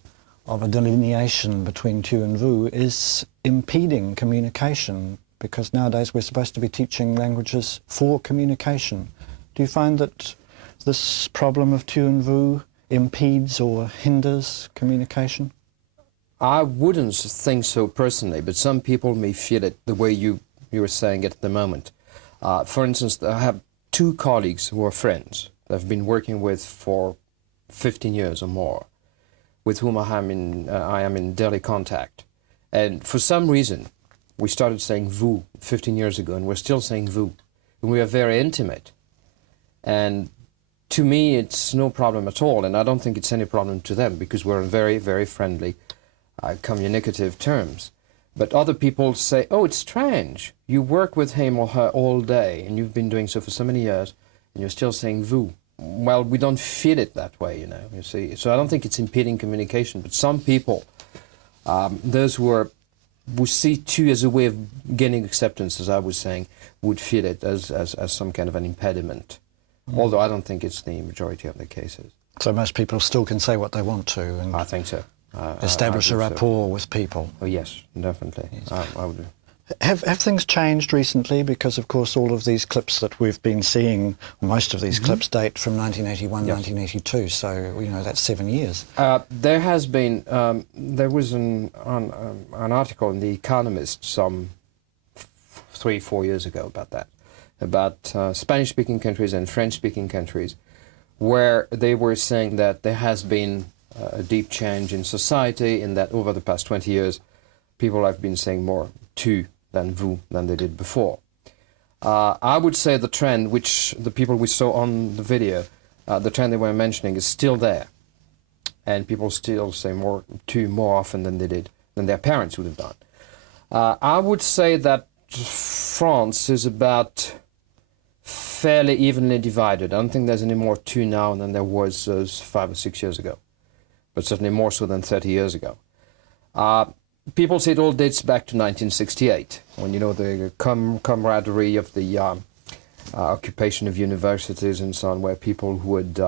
a delineation between tu and vous is impeding communication, because nowadays we're supposed to be teaching languages for communication. Do you find that this problem of tu and vous impedes or hinders communication? I wouldn't think so personally, but some people may feel it the way you were saying it at the moment. For instance, I have two colleagues who are friends that I've been working with for 15 years or more, with whom I am in daily contact. And for some reason, we started saying vous 15 years ago, and we're still saying vous. And we are very intimate. And to me, it's no problem at all, and I don't think it's any problem to them, because we're on very, very friendly, communicative terms. But other people say, oh, it's strange. You work with him or her all day, and you've been doing so for so many years, and you're still saying vous. Well, we don't feel it that way, you know, you see. So I don't think it's impeding communication, but some people, those who see tu as a way of gaining acceptance, as I was saying, would feel it as some kind of an impediment. Although I don't think it's the majority of the cases. So most people still can say what they want to, and I think so. Establish a rapport with people. Oh yes, definitely. Yes. I would. Have things changed recently? Because of course all of these clips that we've been seeing, most of these clips date from 1981, yes. 1982. So you know that's 7 years. There has been there was an article in The Economist some 3-4 years ago about that, about Spanish-speaking countries and French-speaking countries, where they were saying that there has been a deep change in society, in that over the past 20 years, people have been saying more tu than vous than they did before. I would say the trend, which the people we saw on the video, the trend they were mentioning is still there. And people still say more tu more often than they did, than their parents would have done. I would say that France is about fairly evenly divided. I don't think there's any more tu now than there was 5 or 6 years ago, but certainly more so than 30 years ago. People say it all dates back to 1968, when, you know, the camaraderie of the occupation of universities and so on, where people would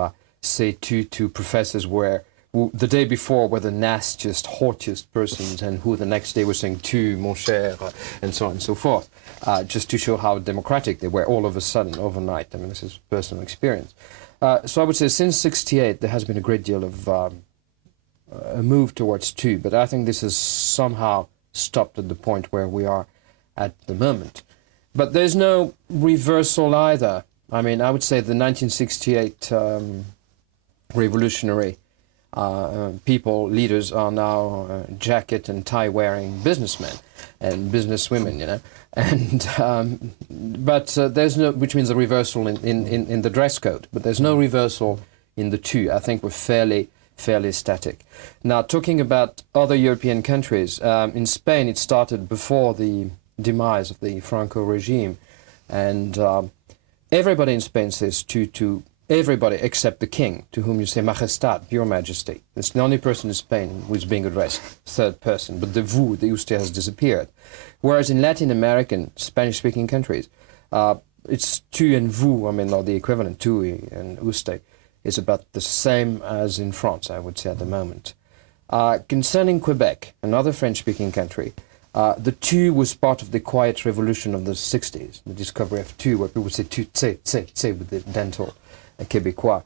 say tu to professors where who the day before were the nastiest, haughtiest persons, and who the next day were saying tu, mon cher, and so on and so forth, just to show how democratic they were all of a sudden, overnight. I mean, this is personal experience. So I would say since '68, there has been a great deal of a move towards tu, but I think this has somehow stopped at the point where we are at the moment. But there's no reversal either. I mean, I would say the 1968 revolutionary people, leaders, are now jacket and tie wearing businessmen and businesswomen, you know. And but there's no, which means a reversal in the dress code, but there's no reversal in the tu. I think we're fairly static. Now, talking about other European countries, in Spain it started before the demise of the Franco regime, and everybody in Spain says tu to everybody except the king, to whom you say Majestat, Your Majesty. It's the only person in Spain who is being addressed third person, but the vous, the usted, has disappeared. Whereas in Latin American, Spanish-speaking countries, it's tu and vous, I mean, or the equivalent, tu and usted, is about the same as in France, I would say, at the moment. Concerning Quebec, another French-speaking country, the tu was part of the quiet revolution of the 60s, the discovery of tu, where people would say tu, tse, with the dental Québécois.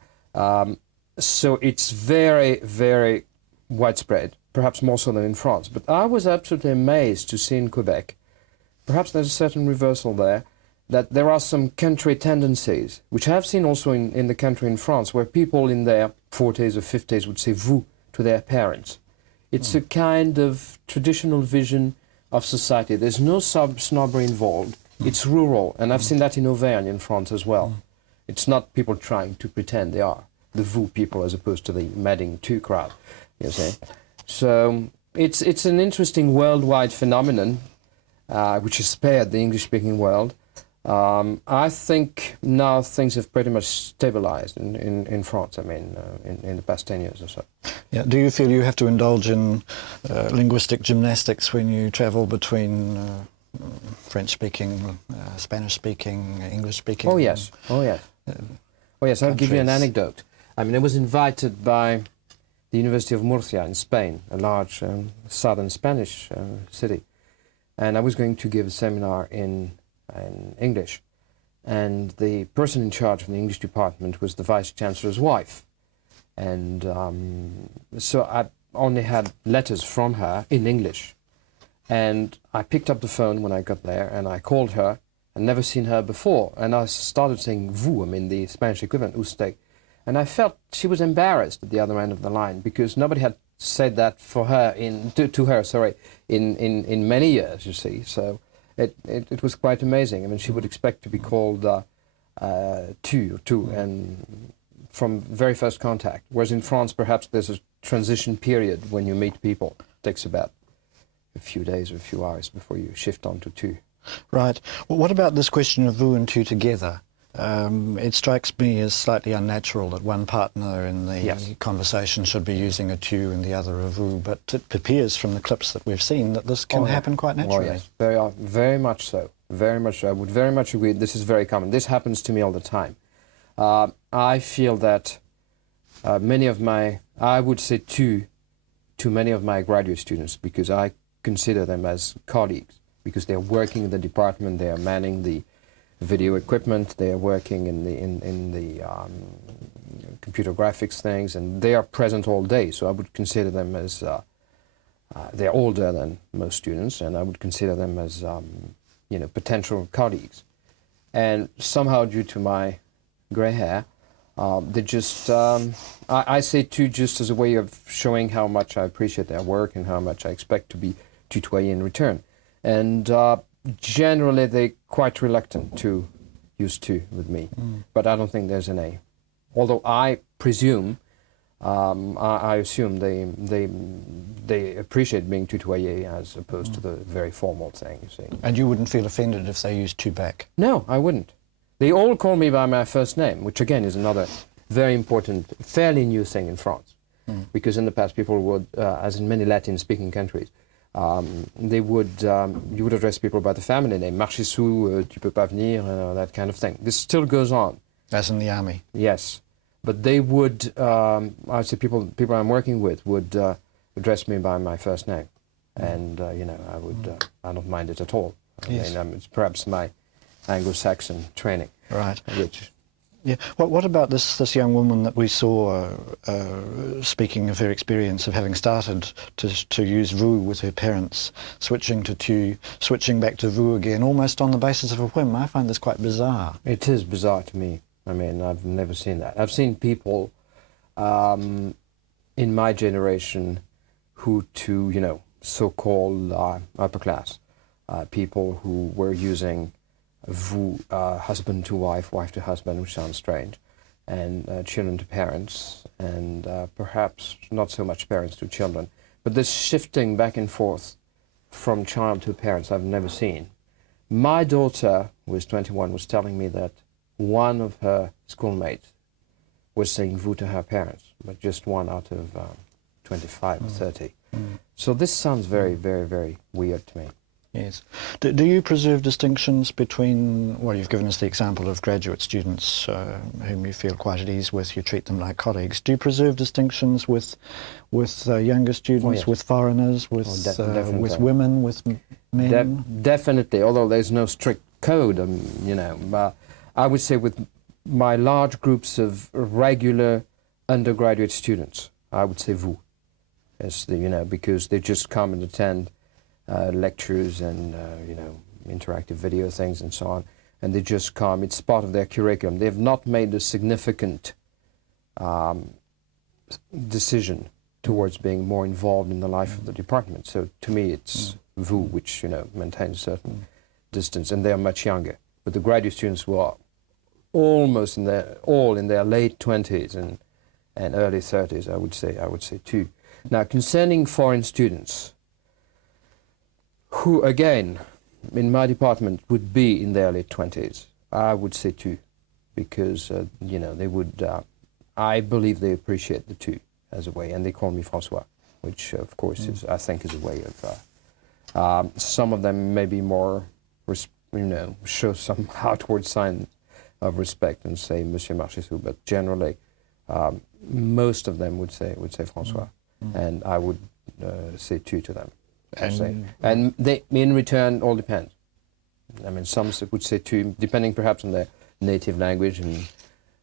So it's very, very widespread, perhaps more so than in France. But I was absolutely amazed to see in Quebec, perhaps there's a certain reversal there, that there are some country tendencies, which I have seen also in the country in France, where people in their 40s or 50s would say vous to their parents. It's a kind of traditional vision of society. There's no snobbery involved. It's rural, and I've seen that in Auvergne in France as well. It's not people trying to pretend they are the vous people as opposed to the madding tu crowd, you see. So it's an interesting worldwide phenomenon, which has spared the English-speaking world. I think now things have pretty much stabilized in France, I mean, in the past 10 years or so. Yeah. Do you feel you have to indulge in linguistic gymnastics when you travel between French-speaking, Spanish-speaking, English-speaking? Oh, yes. Oh, yes. I'll give you an anecdote. I mean, I was invited by the University of Murcia in Spain, a large southern Spanish city, and I was going to give a seminar in English, and the person in charge of the English department was the Vice-Chancellor's wife, and so I only had letters from her in English, and I picked up the phone when I got there, and I called her. I'd never seen her before, and I started saying vous, I mean the Spanish equivalent, usted, and I felt she was embarrassed at the other end of the line, because nobody had said that for her to her in many years, you see. So it was quite amazing. I mean, she would expect to be called tu, and from very first contact. Whereas in France, perhaps there's a transition period when you meet people. It takes about a few days or a few hours before you shift on to tu. Right. Well, what about this question of vous and tu together? It strikes me as slightly unnatural that one partner in the conversation should be using a tu and the other a vous, but it appears from the clips that we've seen that this can happen quite naturally. Oh, yes. Very much so. Very much so. I would very much agree. This is very common. This happens to me all the time. I feel that I would say tu to many of my graduate students, because I consider them as colleagues, because they're working in the department, they are manning the video equipment, they are working in the computer graphics things, and they are present all day. So I would consider them as, they're older than most students, and I would consider them as, potential colleagues. And somehow, due to my gray hair, they just, I say tu just as a way of showing how much I appreciate their work and how much I expect to be tutoyé in return. And generally, they're quite reluctant to use tu with me, but I don't think there's an A. Although I presume, I assume they appreciate being tutoyé as opposed to the very formal thing, you see. And you wouldn't feel offended if they used tu back? No, I wouldn't. They all call me by my first name, which again is another very important, fairly new thing in France. Because in the past people would, as in many Latin-speaking countries, you would address people by the family name, Marchissou, tu peux pas venir, that kind of thing. This still goes on. As in the army? Yes. but they would, I would say people I'm working with would address me by my first name. And, you know, I don't mind it at all. Yes. I mean, it's perhaps my Anglo-Saxon training. Right. Which, yeah. What about this young woman that we saw speaking of her experience of having started to use vous with her parents, switching to tu, switching back to vous again, almost on the basis of a whim? I find this quite bizarre. it is bizarre to me. I mean, I've never seen that. I've seen people in my generation who, to, you know, so-called upper class people who were using vous, husband to wife, wife to husband, which sounds strange, and children to parents, and perhaps not so much parents to children. But this shifting back and forth from child to parents, I've never seen. My daughter, who is 21, was telling me that one of her schoolmates was saying vous to her parents, but just one out of 25 or 30. So this sounds very, very, very weird to me. Yes. Do you preserve distinctions between, well, you've given us the example of graduate students whom you feel quite at ease with, you treat them like colleagues. Do you preserve distinctions with younger students, yes. with foreigners, with women, with men? Definitely, although there's no strict code, you know. I would say with my large groups of regular undergraduate students, I would say vous. You know, because they just come and attend lectures and, you know, interactive video things and so on, and they just come. It's part of their curriculum. They have not made a significant decision towards being more involved in the life of the department. So to me, it's vous, which, you know, maintains a certain distance, and they are much younger. But the graduate students who are almost all in their late 20s and early 30s, I would say tu. Now, concerning foreign students, who, again, in my department would be in their late 20s, I would say tu, because, you know, they would, I believe they appreciate the tu as a way, and they call me François, which, of course, is, I think is a way of, some of them may be more, you know, show some outward sign of respect and say Monsieur Marchesou, but generally, most of them would say François. And I would say tu to them. And they, in return, all depends. I mean, some would say tu, depending perhaps on their native language and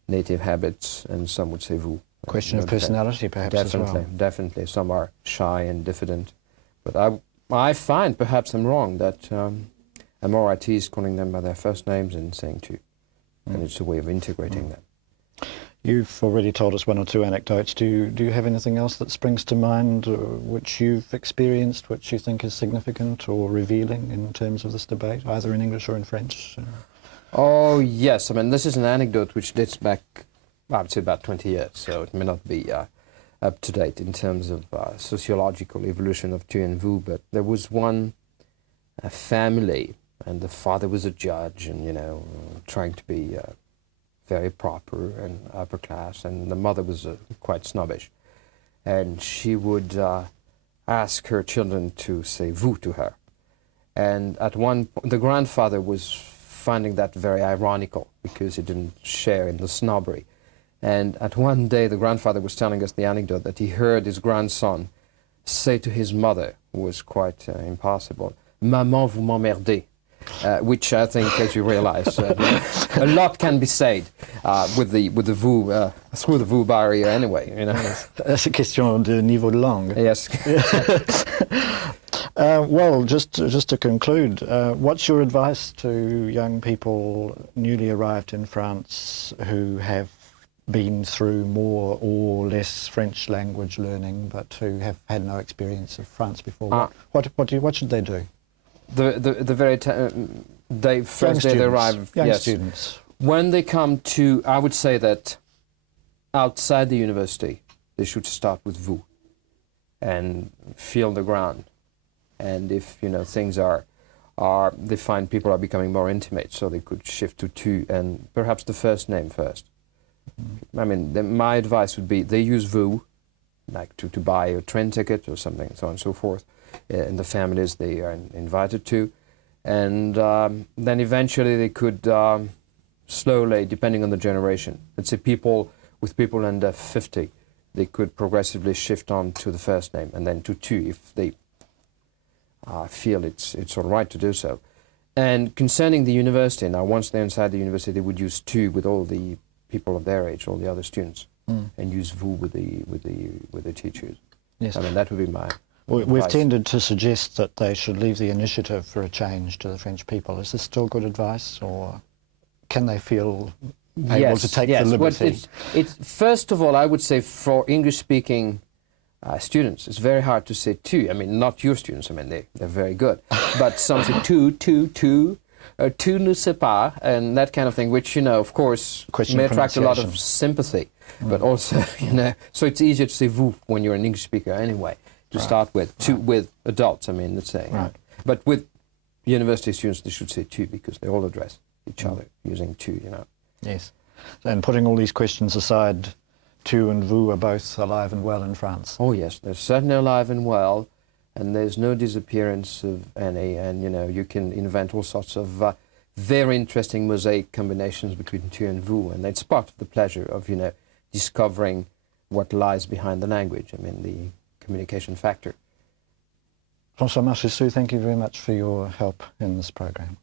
native habits, and some would say vous. Question of personality, perhaps, as well. Definitely. Some are shy and diffident. But I find, perhaps I'm wrong, that I'm more at ease calling them by their first names and saying tu. And it's a way of integrating them. You've already told us one or two anecdotes. Do you have anything else that springs to mind which you've experienced, which you think is significant or revealing in terms of this debate, either in English or in French? Oh, yes. I mean, this is an anecdote which dates back, I would say, about 20 years, so it may not be up to date in terms of sociological evolution of tu and vous, but there was one family, and the father was a judge and, you know, trying to be very proper and upper class, and the mother was quite snobbish. And she would ask her children to say vous to her. And at one point, the grandfather was finding that very ironical because he didn't share in the snobbery. And at one day, the grandfather was telling us the anecdote that he heard his grandson say to his mother, who was quite impossible, "Maman, vous m'emmerdez." Which I think, as you realize, a lot can be said with the vous, through the vous barrier anyway, you know. C'est question de niveau de langue. Yes. Well, just to conclude, what's your advice to young people newly arrived in France who have been through more or less French language learning, but who have had no experience of France before? What should they do? The very first day they arrive, young yes. students. When they come to, I would say that outside the university, they should start with vous and feel the ground. And if, you know, things they find people are becoming more intimate, so they could shift to tu and perhaps the first name first. I mean, my advice would be they use vous, like to buy a train ticket or something, so on and so forth. In the families they are invited to, and then eventually they could slowly, depending on the generation, let's say people with people under 50, they could progressively shift on to the first name and then to tu if they feel it's all right to do so. And concerning the university, now once they're inside the university, they would use tu with all the people of their age, all the other students, and use vous with the teachers. Yes. I mean, that would be my We've advice. tended to suggest that they should leave the initiative for a change to the French people. Is this still good advice, or can they feel able to take the liberty? Well, it's first of all, I would say for English-speaking students, it's very hard to say tu. I mean, not your students. I mean, they're very good, but some say tu, tu ne sais pas, and that kind of thing, which, you know, of course, may attract a lot of sympathy, but also, you know, so it's easier to say vous when you're an English speaker anyway, to start with, with adults, I mean, let's say. Right. But with university students, they should say tu, because they all address each other using tu, you know. Yes. And putting all these questions aside, tu and vous are both alive and well in France. Oh, yes, they're certainly alive and well, and there's no disappearance of any, and, you know, you can invent all sorts of very interesting mosaic combinations between tu and vous, and it's part of the pleasure of, you know, discovering what lies behind the language, I mean, the communication factor. François Marchessu, thank you very much for your help in this program.